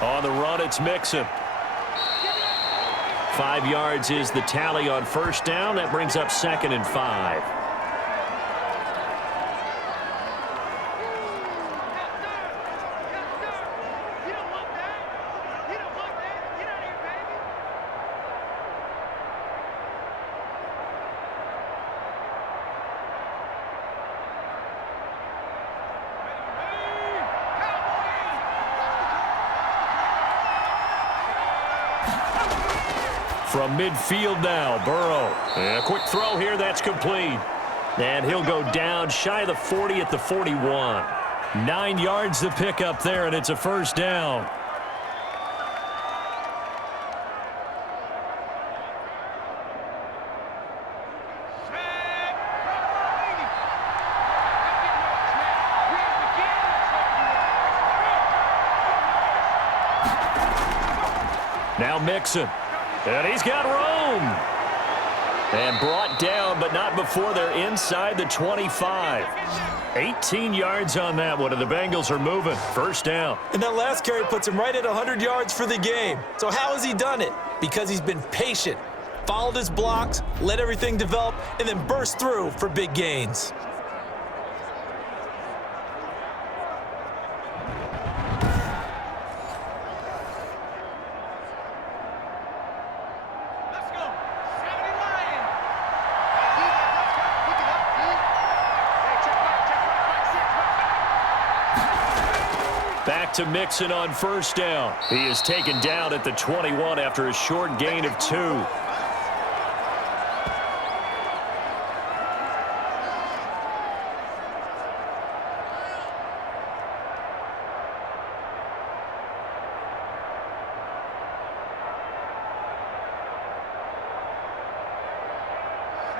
On the run, it's Mixon. 5 yards is the tally on first down. That brings up 2nd and 5. From midfield now, Burrow. And a quick throw here, that's complete. And he'll go down shy of the 40 at the 41. 9 yards to pick up there, and it's a first down. Now Mixon. And he's got room. And brought down, but not before they're inside the 25. 18 yards on that one, and the Bengals are moving. First down. And that last carry puts him right at 100 yards for the game. So how has he done it? Because he's been patient, followed his blocks, let everything develop, and then burst through for big gains. Back to Mixon on first down. He is taken down at the 21 after a short gain of 2.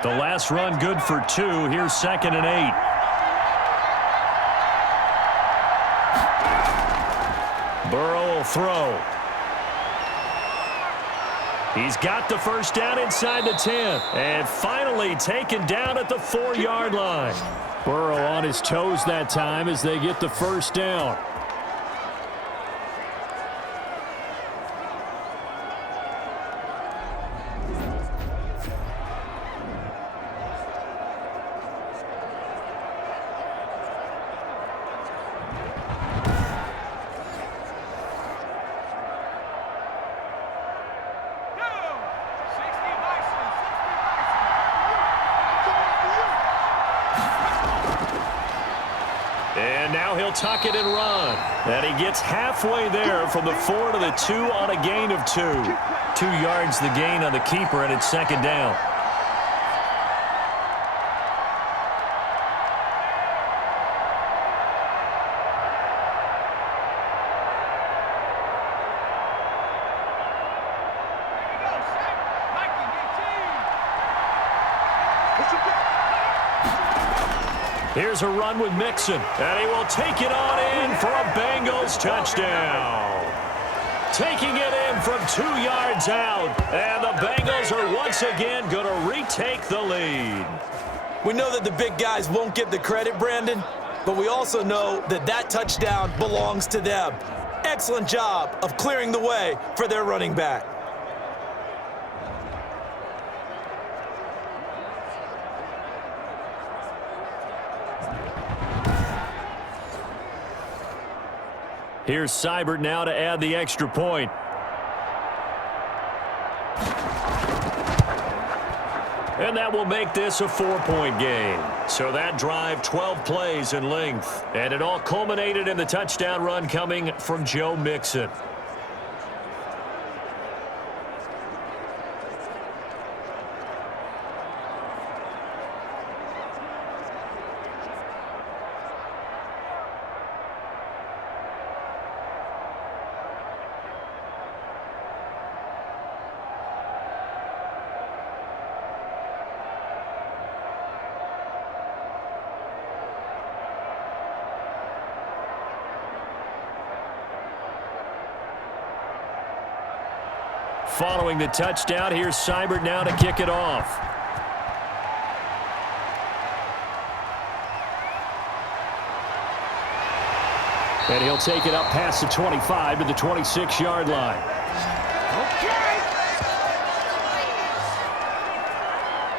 The last run good for 2. Here's 2nd and 8. Burrow will throw. He's got the first down inside the 10. And finally taken down at the 4-yard line. Burrow on his toes that time as they get the first down. And now he'll tuck it and run. And he gets halfway there from the 4 to the 2 on a gain of 2. 2 yards the gain on the keeper, and it's 2nd down. Here's a run with Mixon, and he will take it on in for a Bengals touchdown. Taking it in from 2 yards out, and the Bengals are once again going to retake the lead. We know that the big guys won't get the credit, Brandon, but we also know that that touchdown belongs to them. Excellent job of clearing the way for their running back. Here's Seibert now to add the extra point. And that will make this a 4-point game. So that drive, 12 plays in length. And it all culminated in the touchdown run coming from Joe Mixon. Following the touchdown, here's Seibert now to kick it off. And he'll take it up past the 25 to the 26-yard line.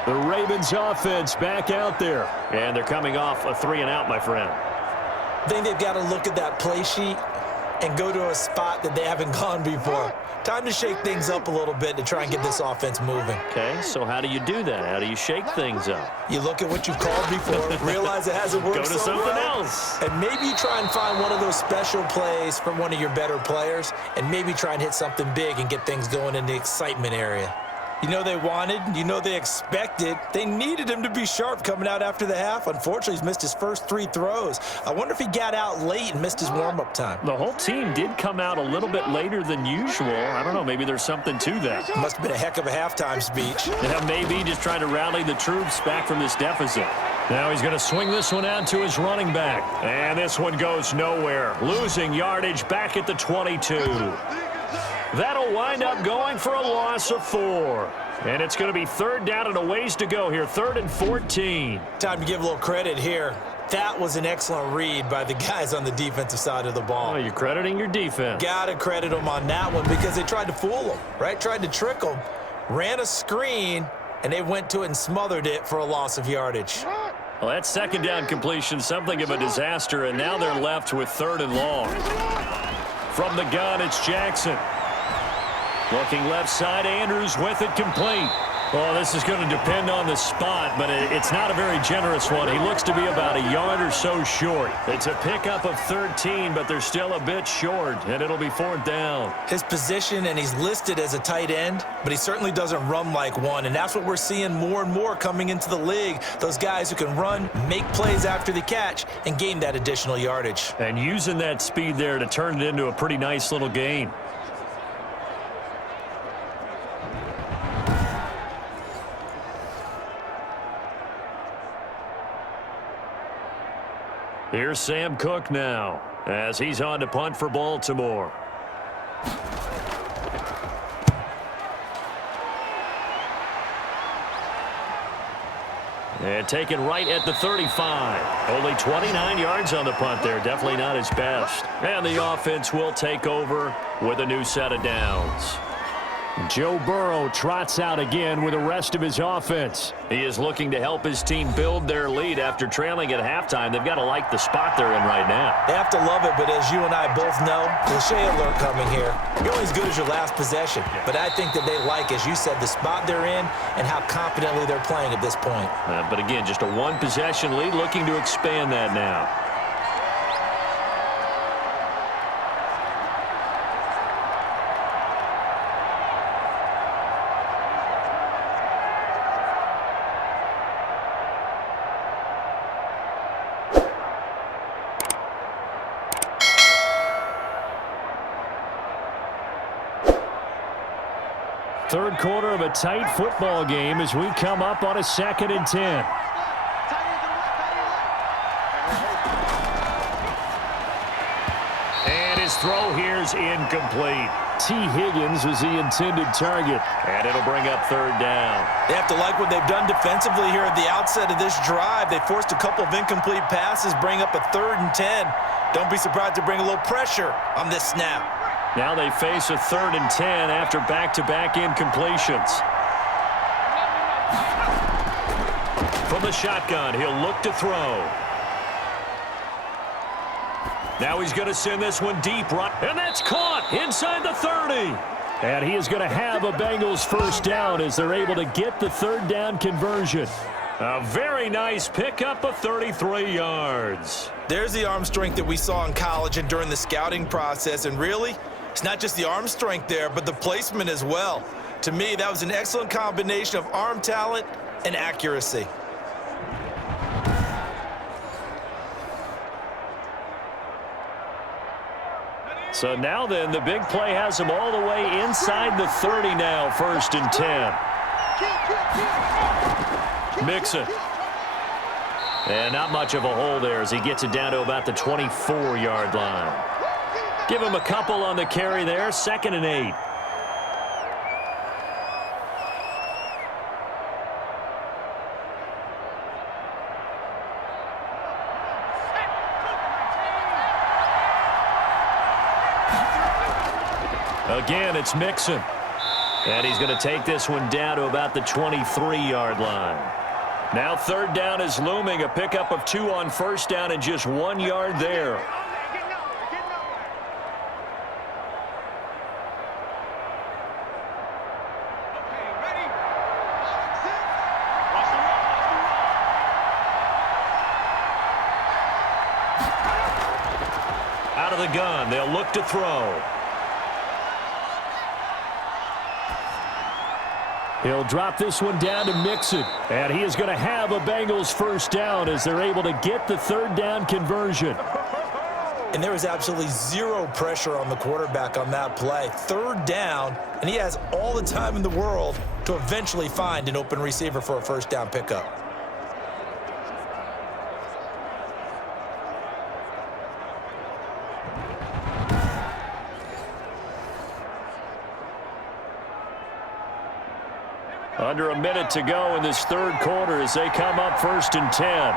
The Ravens offense back out there. And they're coming off a 3-and-out, my friend. I think they've got to look at that play sheet and go to a spot that they haven't gone before. Time to shake things up a little bit to try and get this offense moving. Okay, so how do you do that? How do you shake things up? You look at what you've called before, realize it hasn't worked Go to so something well, else. and maybe you try and find one of those special plays from one of your better players, and maybe try and hit something big and get things going in the excitement area. You know they wanted, you know they expected. They needed him to be sharp coming out after the half. Unfortunately, he's missed his first 3 throws. I wonder if he got out late and missed his warm-up time. The whole team did come out a little bit later than usual. I don't know, maybe there's something to that. Must have been a heck of a halftime speech. Yeah, maybe just trying to rally the troops back from this deficit. Now he's going to swing this one out to his running back. And this one goes nowhere. Losing yardage back at the 22. That'll wind up going for a loss of 4. And it's going to be 3rd down and a ways to go here. 3rd and 14. Time to give a little credit here. That was an excellent read by the guys on the defensive side of the ball. Oh, you're crediting your defense. Got to credit them on that one because they tried to fool them, right? Tried to trick them. Ran a screen, and they went to it and smothered it for a loss of yardage. Well, that 2nd down completion, something of a disaster, and now they're left with 3rd and long. From the gun, it's Jackson. Looking left side, Andrews with it complete. Well, this is going to depend on the spot, but it's not a very generous one. He looks to be about a yard or so short. It's a pickup of 13, but they're still a bit short, and it'll be 4th down. His position, and he's listed as a tight end, but he certainly doesn't run like one, and that's what we're seeing more and more coming into the league. Those guys who can run, make plays after the catch, and gain that additional yardage. And using that speed there to turn it into a pretty nice little gain. Here's Sam Cook now, as he's on to punt for Baltimore. And taken right at the 35. Only 29 yards on the punt there. Definitely not his best. And the offense will take over with a new set of downs. Joe Burrow trots out again with the rest of his offense. He is looking to help his team build their lead after trailing at halftime. They've got to like the spot they're in right now. They have to love it, but as you and I both know, cliche alert coming here. You're only as good as your last possession. But I think that they like, as you said, the spot they're in and how confidently they're playing at this point. But again, just a 1-possession lead, looking to expand that now. Third quarter of a tight football game as we come up on a 2nd and 10. And his throw here is incomplete. T. Higgins was the intended target, and it'll bring up 3rd down. They have to like what they've done defensively here at the outset of this drive. They forced a couple of incomplete passes, bring up a 3rd and 10. Don't be surprised to bring a little pressure on this snap. Now they face a 3rd and 10 after back-to-back incompletions. From the shotgun, he'll look to throw. Now he's going to send this one deep, right, and that's caught inside the 30. And he is going to have a Bengals 1st down as they're able to get the 3rd down conversion. A very nice pickup of 33 yards. There's the arm strength that we saw in college and during the scouting process. And really, it's not just the arm strength there, but the placement as well. To me, that was an excellent combination of arm talent and accuracy. So now then, the big play has him all the way inside the 30 now, 1st and 10. Mixon. And not much of a hole there as he gets it down to about the 24-yard line. Give him a couple on the carry there, 2nd and 8. Again, it's Mixon. And he's going to take this one down to about the 23-yard line. Now 3rd down is looming. A pickup of 2 on 1st down and just 1 yard there. Out of the gun, they'll look to throw. He'll drop this one down to Mixon, and he is going to have a Bengals 1st down as they're able to get the 3rd down conversion. And there was absolutely zero pressure on the quarterback on that play. 3rd down, and he has all the time in the world to eventually find an open receiver for a 1st down pickup. Under a minute to go in this 3rd quarter as they come up 1st and 10.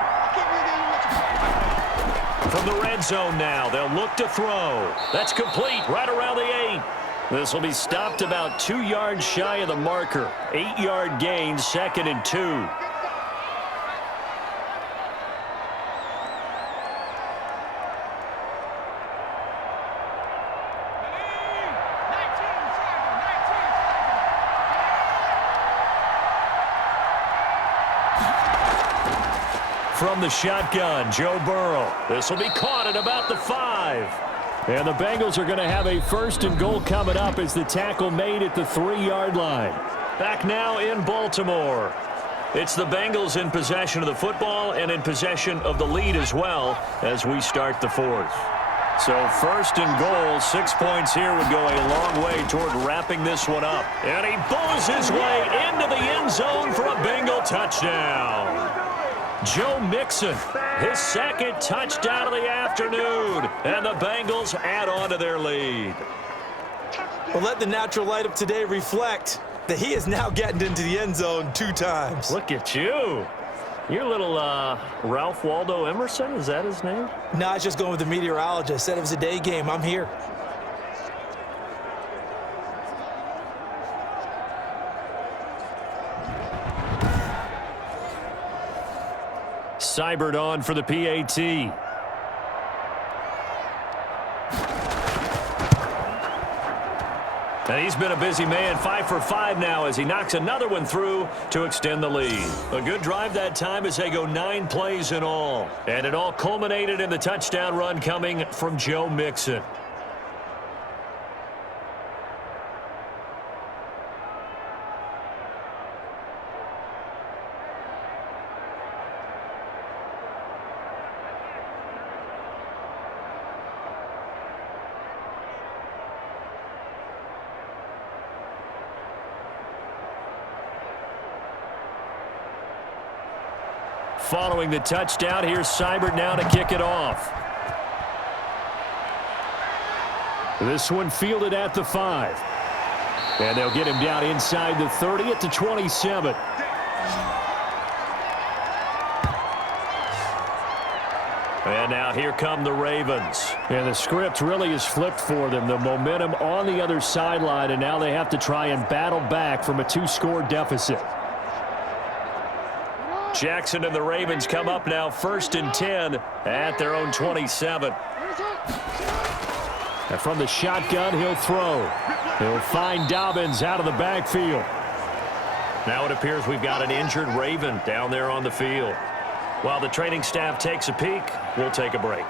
From the red zone now, they'll look to throw. That's complete right around the 8. This will be stopped about 2 yards shy of the marker. 8-yard gain, 2nd and 2. From the shotgun, Joe Burrow. This will be caught at about the 5. And the Bengals are going to have a 1st and goal coming up as the tackle made at the 3-yard line. Back now in Baltimore. It's the Bengals in possession of the football and in possession of the lead as well as we start the 4th. So 1st and goal, 6 points here would go a long way toward wrapping this one up. And he bulls his way into the end zone for a Bengal touchdown. Joe Mixon, his 2nd touchdown of the afternoon, and the Bengals add on to their lead. Well, let the natural light of today reflect that he is now getting into the end zone 2 times. Look at you. You're a little Ralph Waldo Emerson, is that his name? No, I was just going with the meteorologist. Said it was a day game. I'm here. Seibert on for the PAT. And he's been a busy man, 5 for 5 now as he knocks another one through to extend the lead. A good drive that time as they go 9 plays in all. And it all culminated in the touchdown run coming from Joe Mixon. following the touchdown. Here's Seibert now to kick it off. This one fielded at the 5. And they'll get him down inside the 30 at the 27. And now here come the Ravens. And the script really is flipped for them. The momentum on the other sideline, and now they have to try and battle back from a 2-score deficit. Jackson and the Ravens come up now 1st and 10 at their own 27. And from the shotgun, he'll throw. He'll find Dobbins out of the backfield. Now it appears we've got an injured Raven down there on the field. While the training staff takes a peek, we'll take a break.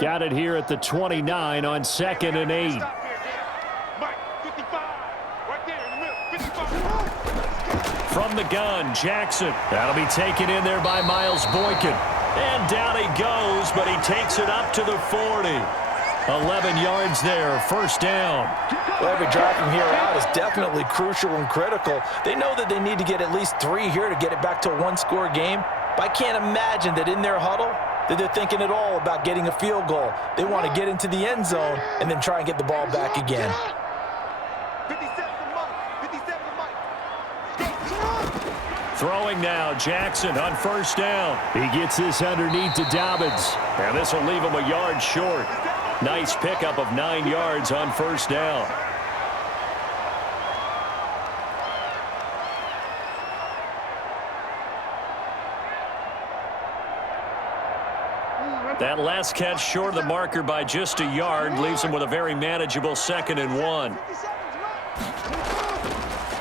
Got it here at the 29 on 2nd and 8. From the gun, Jackson. That'll be taken in there by Miles Boykin. And down he goes, but he takes it up to the 40. 11 yards there, 1st down. Well, every drive from here out is definitely crucial and critical. They know that they need to get at least 3 here to get it back to a 1-score game. But I can't imagine that in their huddle that they're thinking at all about getting a field goal. They want to get into the end zone and then try and get the ball back again. 57 Throwing now, Jackson on 1st down. He gets this underneath to Dobbins. And this will leave him a yard short. Nice pickup of 9 yards on 1st down. That last catch short of the marker by just a yard leaves him with a very manageable 2nd and 1.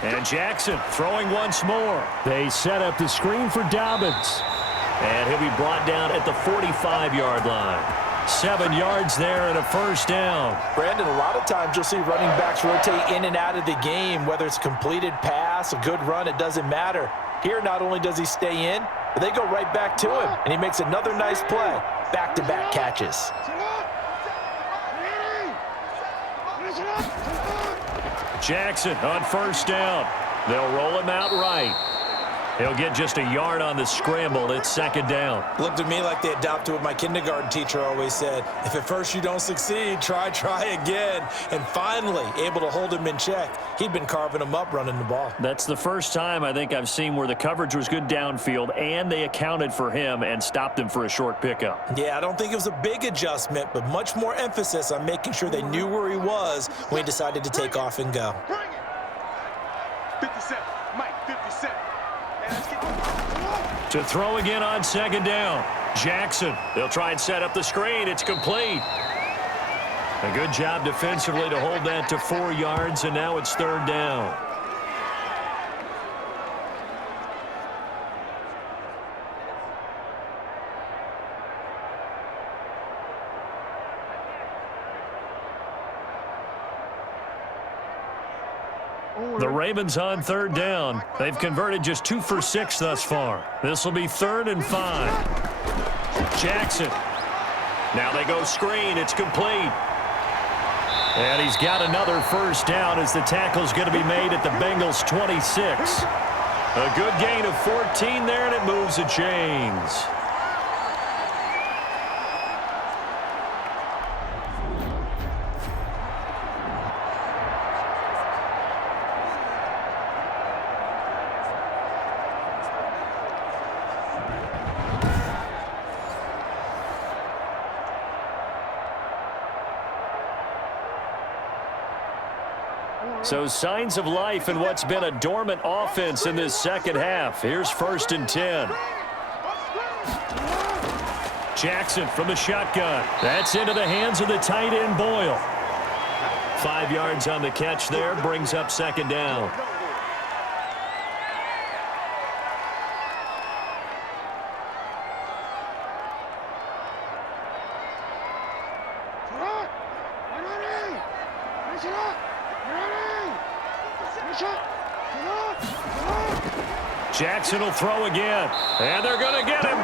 And Jackson throwing once more. They set up the screen for Dobbins. And he'll be brought down at the 45-yard line. 7 yards there and a 1st down. Brandon, a lot of times you'll see running backs rotate in and out of the game, whether it's completed pass, a good run, it doesn't matter. Here, not only does he stay in, but they go right back to him, and he makes another nice play. Back-to-back catches. Jackson on 1st down. They'll roll him out right. He'll get just a yard on the scramble. It's 2nd down. Looked to me like they adopted what my kindergarten teacher always said. If at first you don't succeed, try again. And finally, able to hold him in check. He'd been carving him up running the ball. That's the first time I think I've seen where the coverage was good downfield and they accounted for him and stopped him for a short pickup. Yeah, I don't think it was a big adjustment, but much more emphasis on making sure they knew where he was when he decided to take off and go. 57, Mike, 57. To throw again on 2nd down. Jackson. They'll try and set up the screen. It's complete. A good job defensively to hold that to 4 yards, and now it's 3rd down. The Ravens on 3rd down. They've converted just 2 for 6 thus far. This will be 3rd and 5. Jackson. Now they go screen. It's complete. And he's got another 1st down as the tackle's going to be made at the Bengals 26. A good gain of 14 there, and it moves the chains. So signs of life in what's been a dormant offense in this 2nd half. Here's 1st and 10. Jackson from the shotgun. That's into the hands of the tight end Boyle. 5 yards on the catch there, brings up 2nd down. Jackson will throw again, and they're going to get him.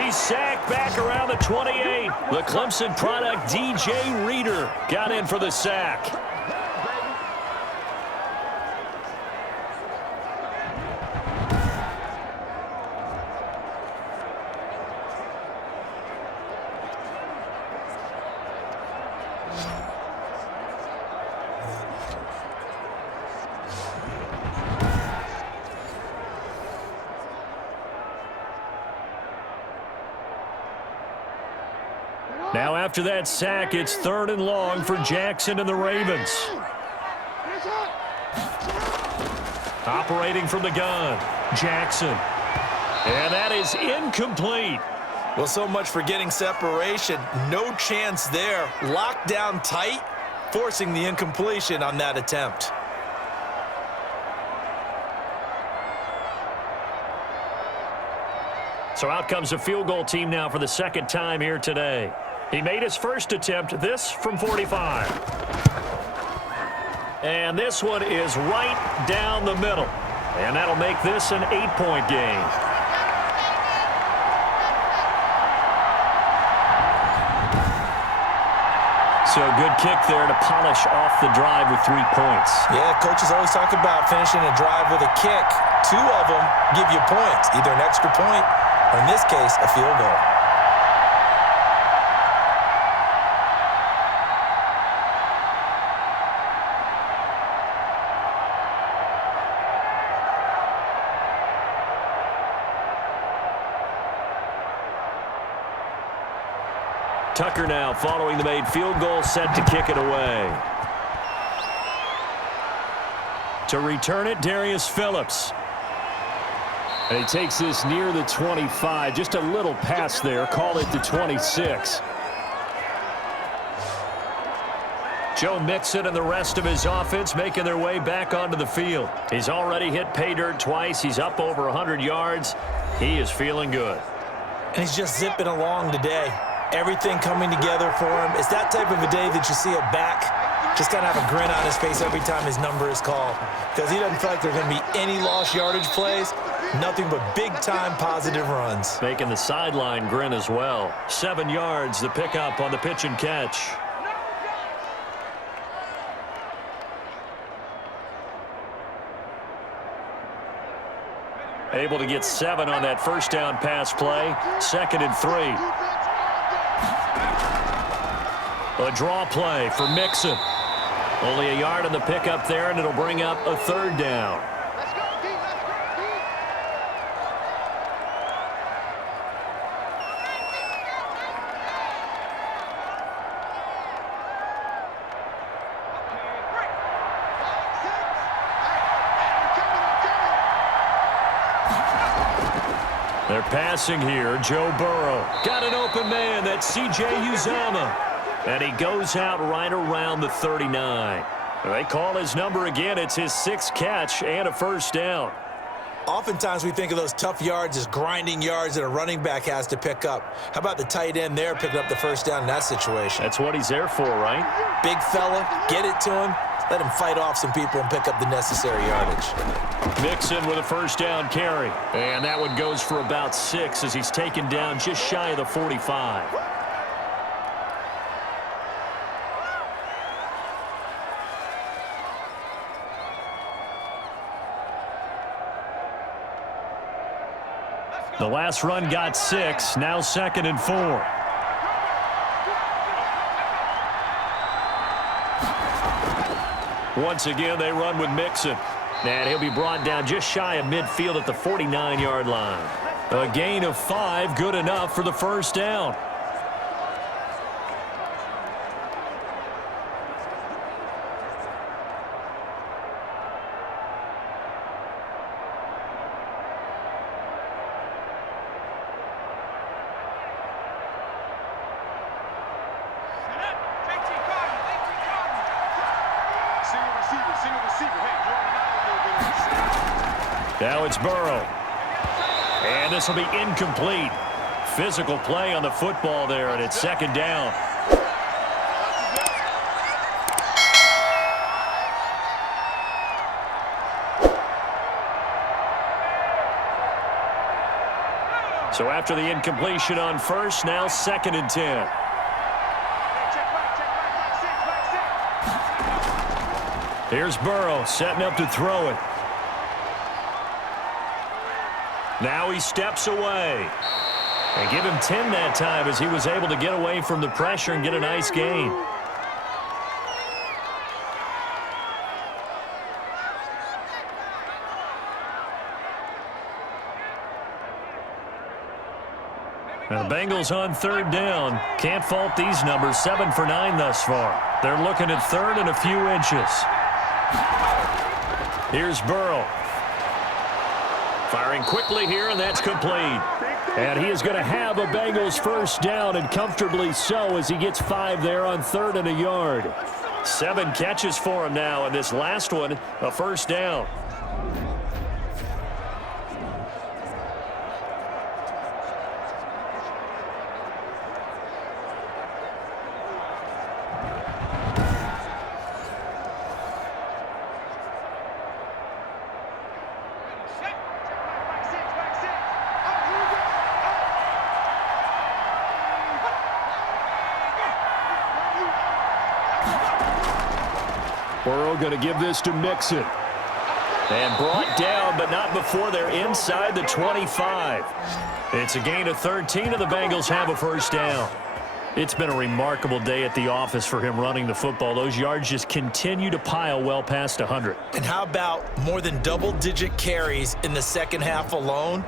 He's sacked back around the 28. The Clemson product, DJ Reader, got in for the sack. Now after that sack, it's 3rd and long for Jackson and the Ravens. Operating from the gun, Jackson. And that is incomplete. Well, so much for getting separation. No chance there. Locked down tight, forcing the incompletion on that attempt. So out comes a field goal team now for the 2nd time here today. He made his first attempt, this from 45. And this one is right down the middle. And that'll make this an 8-point game. So good kick there to polish off the drive with 3 points. Yeah, coaches always talk about finishing a drive with a kick. 2 of them give you points, either an extra point or, in this case, a field goal. Tucker now following the made field goal, set to kick it away. To return it, Darius Phillips. And he takes this near the 25. Just a little pass there. Call it the 26. Joe Mixon and the rest of his offense making their way back onto the field. He's already hit pay dirt twice. He's up over 100 yards. He is feeling good. And he's just zipping along today. Everything coming together for him. It's that type of a day that you see a back just kind of have a grin on his face every time his number is called, because he doesn't feel like there's going to be any lost yardage plays. Nothing but big-time positive runs. Making the sideline grin as well. 7 yards, the pickup on the pitch and catch. Able to get 7 on that first down pass play. 2nd and 3. A draw play for Mixon. Only a yard on the pickup there, and it'll bring up a 3rd down. They're passing here. Joe Burrow. Got an open man. That's C.J. Uzomah. And he goes out right around the 39. They call his number again. It's his 6th catch and a first down. Oftentimes we think of those tough yards as grinding yards that a running back has to pick up. How about the tight end there picking up the first down in that situation? That's what he's there for, right? Big fella, get it to him. Let him fight off some people and pick up the necessary yardage. Mixon with a first down carry. And that one goes for about 6 as he's taken down just shy of the 45. The last run got 6, now 2nd and 4. Once again, they run with Mixon. And he'll be brought down just shy of midfield at the 49-yard line. A gain of 5, good enough for the first down. Now it's Burrow. And this will be incomplete. Physical play on the football there, and it's 2nd down. So after the incompletion on first, now 2nd and 10. Here's Burrow setting up to throw it. Now he steps away. And give him 10 that time as he was able to get away from the pressure and get a nice gain. Now the Bengals on 3rd down. Can't fault these numbers. 7 for 9 thus far. They're looking at 3rd and a few inches. Here's Burrow. Firing quickly here, and that's complete. And he is going to have a Bengals 1st down, and comfortably so, as he gets 5 there on 3rd and a yard. 7 catches for him now, and this last one, a 1st down. Burrow going to give this to Mixon. And brought down, but not before they're inside the 25. It's a gain of 13, and the Bengals have a 1st down. It's been a remarkable day at the office for him running the football. Those yards just continue to pile well past 100. And how about more than double-digit carries in the 2nd half alone?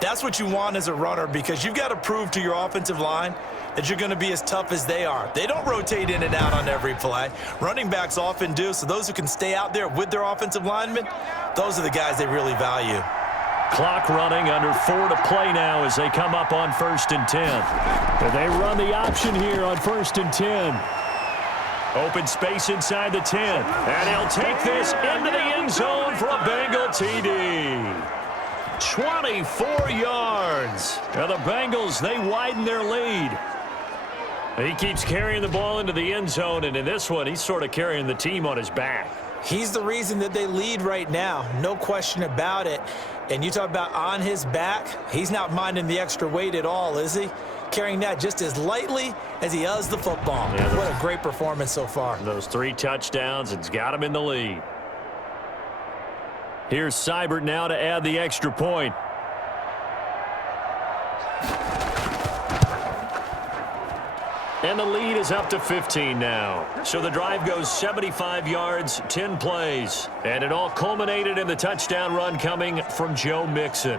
That's what you want as a runner, because you've got to prove to your offensive line that you're going to be as tough as they are. They don't rotate in and out on every play. Running backs often do, so those who can stay out there with their offensive linemen, those are the guys they really value. Clock running, under 4 to play now as they come up on 1st and 10. And they run the option here on 1st and 10. Open space inside the 10. And he'll take this into the end zone for a Bengal TD. 24 yards. Now the Bengals, they widen their lead. He keeps carrying the ball into the end zone, and in this one, he's sort of carrying the team on his back. He's the reason that they lead right now, no question about it. And you talk about on his back, he's not minding the extra weight at all, is he? Carrying that just as lightly as he does the football. Yeah, what a great performance so far. Those 3 touchdowns, it's got him in the lead. Here's Seibert now to add the extra point. And the lead is up to 15 now. So the drive goes 75 yards, 10 plays. And it all culminated in the touchdown run coming from Joe Mixon.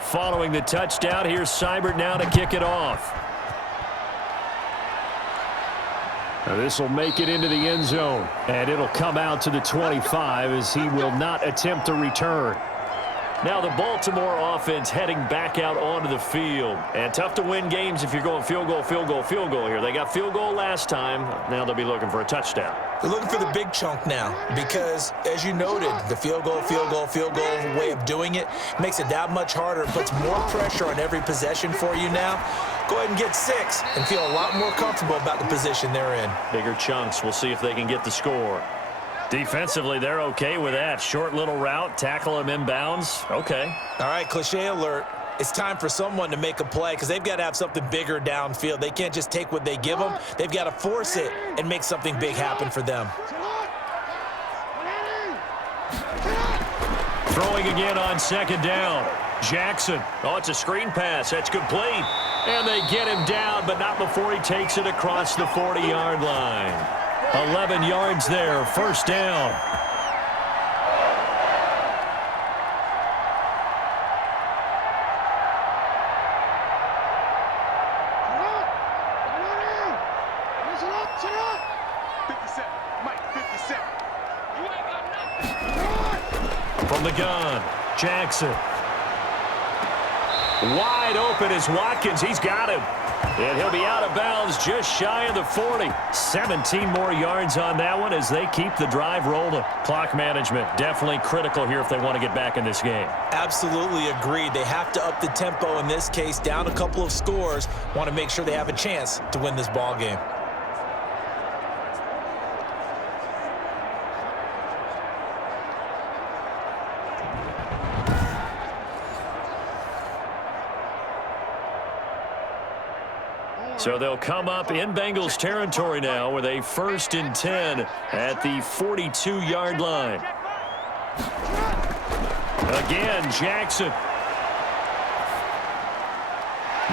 Following the touchdown, here's Seibert now to kick it off. Now this will make it into the end zone, and it'll come out to the 25 as he will not attempt to return. Now the Baltimore offense heading back out onto the field. And tough to win games if you're going field goal, field goal, field goal here. They got field goal last time. Now they'll be looking for a touchdown. They're looking for the big chunk now because, as you noted, the field goal way of doing it makes it that much harder. It puts more pressure on every possession for you now. Go ahead and get 6 and feel a lot more comfortable about the position they're in. Bigger chunks. We'll see if they can get the score. Defensively, they're okay with that. Short little route, tackle him inbounds. Okay. All right, cliche alert. It's time for someone to make a play because they've got to have something bigger downfield. They can't just take what they give them. They've got to force it and make something big happen for them. Throwing again on 2nd down. Jackson. Oh, it's a screen pass. That's complete. And they get him down, but not before he takes it across the 40-yard line. 11 yards there, 1st down. From the gun, Jackson. Wide open is Watkins. He's got him. And he'll be out of bounds just shy of the 40. 17 more yards on that one as they keep the drive rolling. Clock management definitely critical here if they want to get back in this game. Absolutely agreed. They have to up the tempo in this case, down a couple of scores. Want to make sure they have a chance to win this ball game. So they'll come up in Bengals territory now with a 1st and 10 at the 42-yard line. Again, Jackson.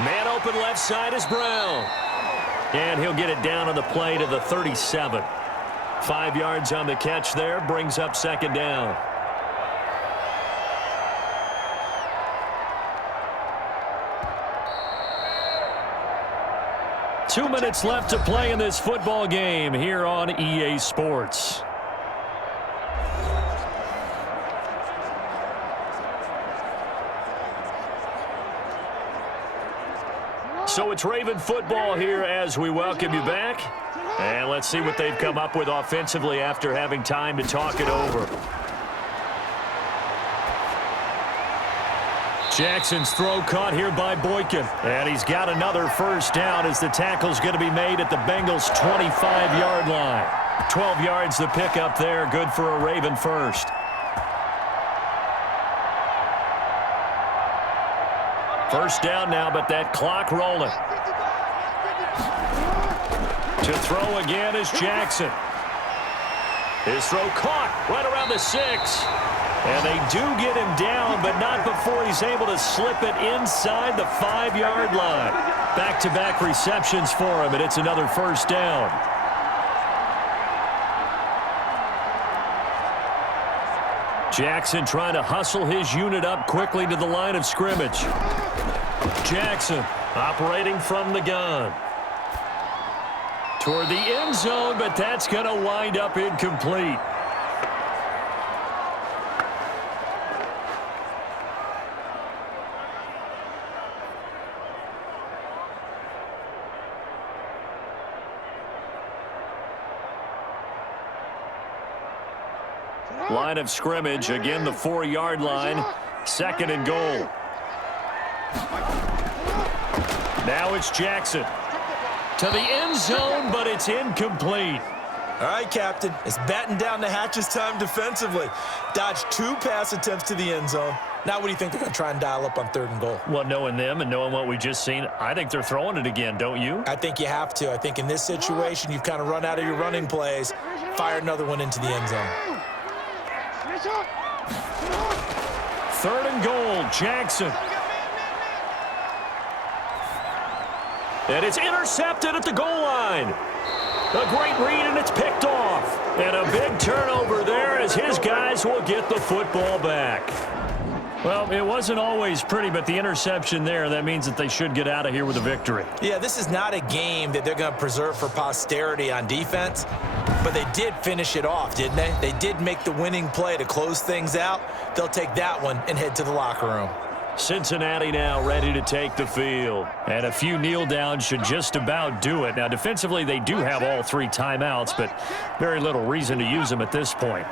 Man open left side is Brown. And he'll get it down on the play to the 37. 5 yards on the catch there, brings up 2nd down. Two minutes left to play in this football game here on EA Sports. So it's Raven football here as we welcome you back. And let's see what they've come up with offensively after having time to talk it over. Jackson's throw caught here by Boykin. And he's got another 1st down as the tackle's going to be made at the Bengals' 25-yard line. 12 yards the pickup there. Good for a Raven 1st. First down now, but that clock rolling. To throw again is Jackson. His throw caught right around the 6. And they do get him down, but not before he's able to slip it inside the 5-yard line. Back-to-back receptions for him, and it's another 1st down. Jackson trying to hustle his unit up quickly to the line of scrimmage. Jackson operating from the gun. Toward the end zone, but that's going to wind up incomplete. Line of scrimmage, again the 4-yard line, 2nd and goal. Now it's Jackson. To the end zone, but it's incomplete. All right, Captain, it's batten down the hatches time defensively. Dodged 2 pass attempts to the end zone. Now what do you think they're going to try and dial up on 3rd and goal? Well, knowing them and knowing what we just seen, I think they're throwing it again, don't you? I think you have to. I think in this situation, you've kind of run out of your running plays. Fire another one into the end zone. 3rd and goal, Jackson. And it's intercepted at the goal line. A great read, and it's picked off. And a big turnover there as his guys will get the football back. Well, it wasn't always pretty, but the interception there, that means that they should get out of here with a victory. Yeah, this is not a game that they're going to preserve for posterity on defense, but they did finish it off, didn't they? They did make the winning play to close things out. They'll take that one and head to the locker room. Cincinnati now ready to take the field. And a few kneel downs should just about do it. Now, defensively, they do have all 3 timeouts, but very little reason to use them at this point.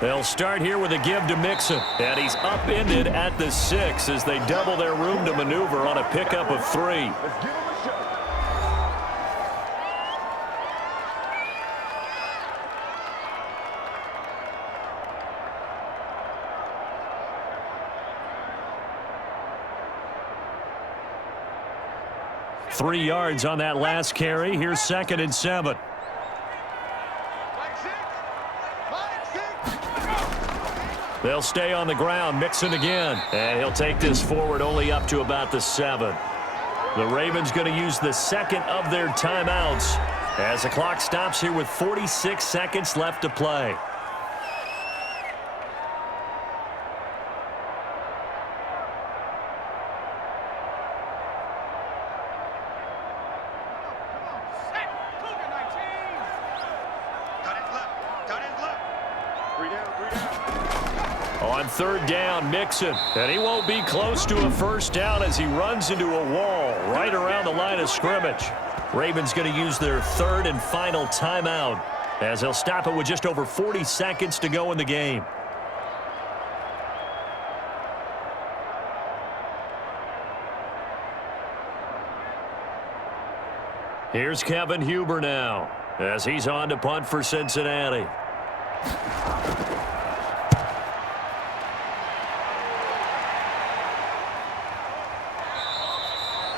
They'll start here with a give to Mixon. And he's upended at the 6 as they double their room to maneuver on a pickup of 3. Three yards on that last carry. Here's 2nd and 7. They'll stay on the ground. Mixon again. And he'll take this forward only up to about the 7. The Ravens going to use the 2nd of their timeouts as the clock stops here with 46 seconds left to play. On third down, Mixon. And he won't be close to a first down as he runs into a wall right around the line of scrimmage. Ravens going to use their third and final timeout as they'll stop it with just over 40 seconds to go in the game. Here's Kevin Huber now as he's on to punt for Cincinnati.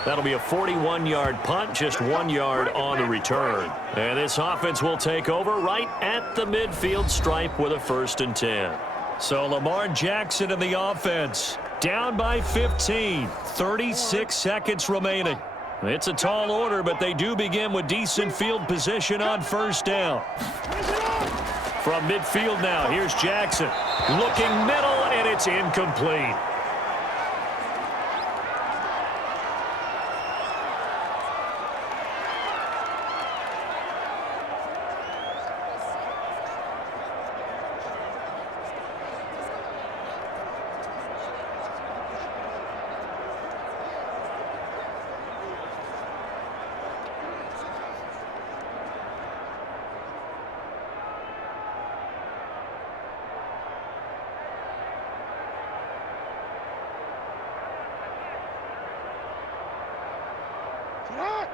That'll be a 41-yard punt, just 1 yard on the return. And this offense will take over right at the midfield stripe with a 1st and 10. So Lamar Jackson in the offense, down by 15, 36 seconds remaining. It's a tall order, but they do begin with decent field position on first down. From midfield now, here's Jackson. Looking middle, and it's incomplete.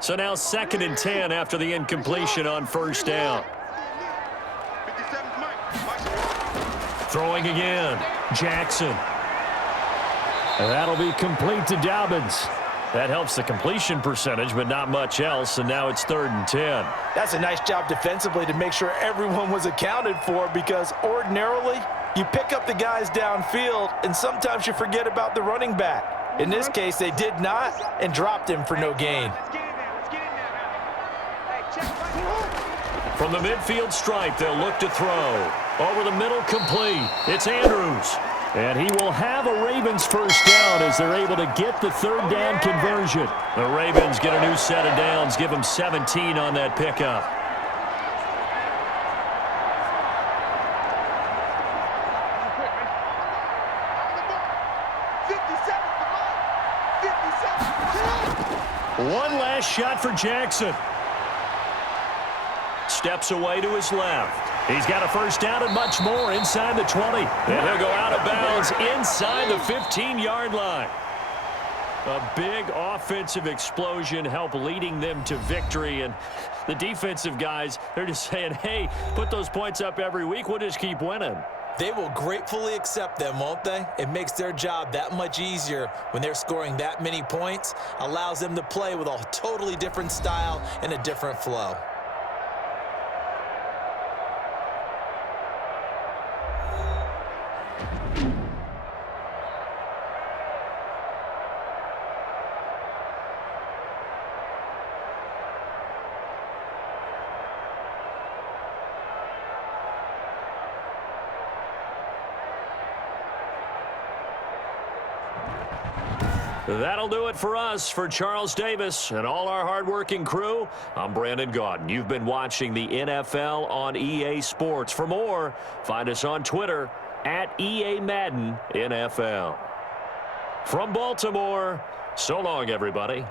So now 2nd and 10 after the incompletion on first down. Throwing again. Jackson. And that'll be complete to Dobbins. That helps the completion percentage, but not much else, and now it's 3rd and 10. That's a nice job defensively to make sure everyone was accounted for, because ordinarily you pick up the guys downfield and sometimes you forget about the running back. In this case, they did not and dropped him for no gain. From the midfield stripe, they'll look to throw. Over the middle, complete. It's Andrews. And he will have a Ravens first down as they're able to get the 3rd down conversion. The Ravens get a new set of downs, give them 17 on that pickup. One last shot for Jackson. Steps away to his left. He's got a first down and much more inside the 20. And he'll go out of bounds inside the 15-yard line. A big offensive explosion helped leading them to victory. And the defensive guys, they're just saying, hey, put those points up every week. We'll just keep winning. They will gratefully accept them, won't they? It makes their job that much easier when they're scoring that many points. Allows them to play with a totally different style and a different flow. That'll do it for us. For Charles Davis and all our hardworking crew, I'm Brandon Gaudin. You've been watching the NFL on EA Sports. For more, find us on Twitter at EA Madden NFL. From Baltimore, so long, everybody.